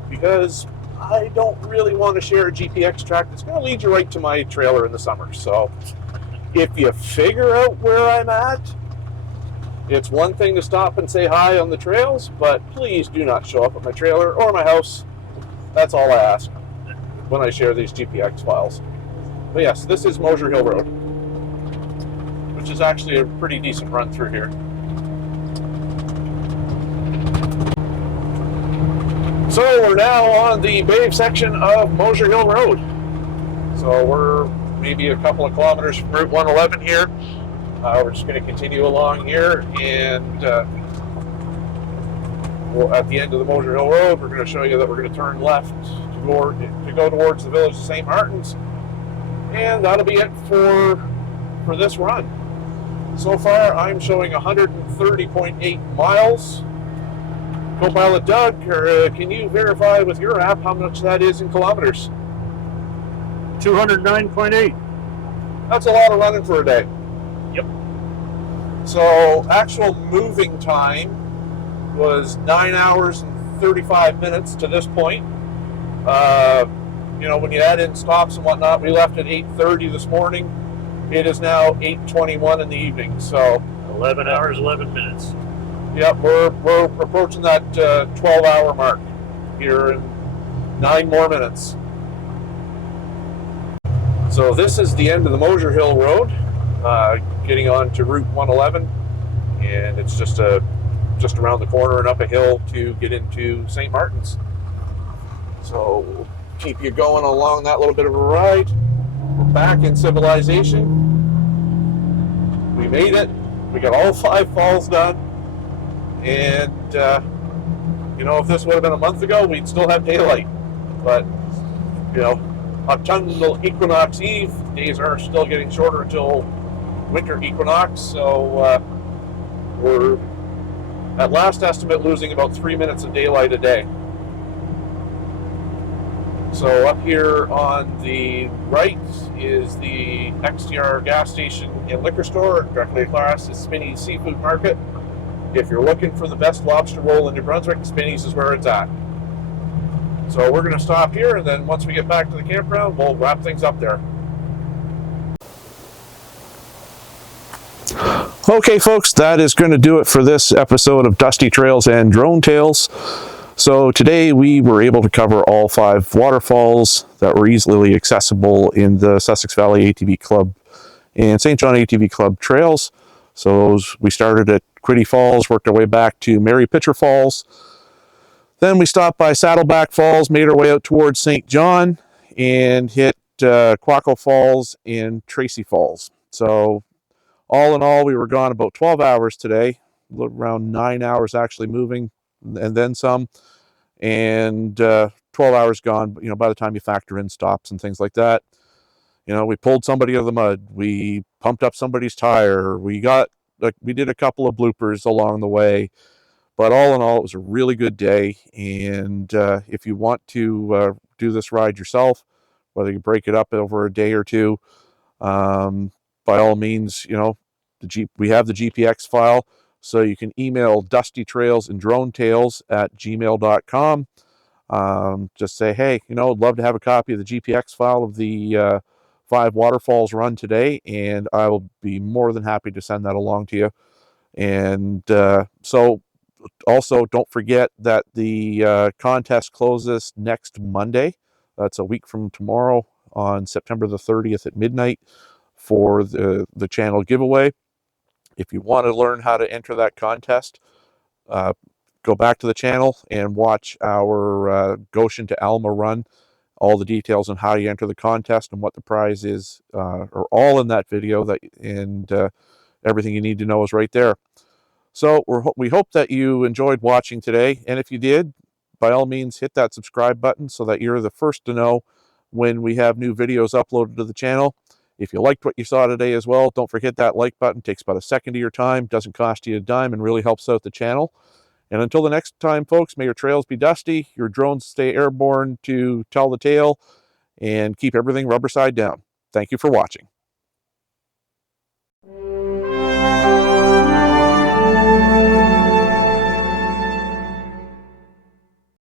because I don't really want to share a GPX track that's going to lead you right to my trailer in the summer. So if you figure out where I'm at, it's one thing to stop and say hi on the trails, but please do not show up at my trailer or my house. That's all I ask when I share these GPX files. But yes, this is Mosier Hill Road, which is actually a pretty decent run through here. So we're now on the paved section of Mosier Hill Road. So we're maybe a couple of kilometers from Route 111 here. We're just going to continue along here, and at the end of the Mosier Hill Road, we're going to show you that we're going to turn left to go towards the village of St. Martin's. And that'll be it for this run. So far, I'm showing 130.8 miles. Co-pilot Doug, can you verify with your app how much that is in kilometers? 209.8. That's a lot of running for a day. Yep. So actual moving time was 9 hours and 35 minutes to this point. You know, when you add in stops and whatnot, we left at 8:30 this morning. It is now 8:21 in the evening. So 11 hours, 11 minutes. Yep, we're approaching that 12-hour mark here in 9 more minutes. So this is the end of the Mosier Hill Road, getting on to Route 111, and it's just around the corner and up a hill to get into St. Martin's. So we'll keep you going along that little bit of a ride. We're back in civilization. We made it. We got all 5 falls done. And, you know, if this would have been a month ago, we'd still have daylight. But, you know, autumnal equinox eve, days are still getting shorter until winter equinox. So we're, at last estimate, losing about 3 minutes of daylight a day. So up here on the right is the XTR gas station and liquor store, directly across is Spinney's Seafood Market. If you're looking for the best lobster roll in New Brunswick, Spinney's is where it's at. So we're going to stop here, and then once we get back to the campground, we'll wrap things up there. Okay, folks, that is going to do it for this episode of Dusty Trails and Drone Tales. So today we were able to cover all 5 waterfalls that were easily accessible in the Sussex Valley ATV Club and St. John ATV Club trails. So we started at Quiddy Falls, worked our way back to Mary Pitcher Falls. Then we stopped by Saddleback Falls, made our way out towards St. John, and hit Quaco Falls and Tracy Falls. So all in all, we were gone about 12 hours today, around 9 hours actually moving, and then some, and 12 hours gone, you know, by the time you factor in stops and things like that. You know, we pulled somebody out of the mud, we pumped up somebody's tire, we did a couple of bloopers along the way, but all in all, it was a really good day. And if you want to do this ride yourself, whether you break it up over a day or two, by all means, you know, we have the GPX file, so you can email dustytrailsandDroneTales@gmail.com. Just say, hey, you know, I'd love to have a copy of the GPX file of the 5 Waterfalls run today, and I will be more than happy to send that along to you. And so also, don't forget that the contest closes next Monday. That's a week from tomorrow on September the 30th at midnight for the channel giveaway. If you want to learn how to enter that contest, go back to the channel and watch our Goshen to Alma run. All the details on how you enter the contest and what the prize is are all in that video, and everything you need to know is right there. So we hope that you enjoyed watching today, and if you did, by all means, hit that subscribe button so that you're the first to know when we have new videos uploaded to the channel. If you liked what you saw today as well, don't forget that like button. It takes about a second of your time, doesn't cost you a dime, and really helps out the channel. And until the next time, folks, may your trails be dusty, your drones stay airborne to tell the tale, and keep everything rubber side down. Thank you for watching.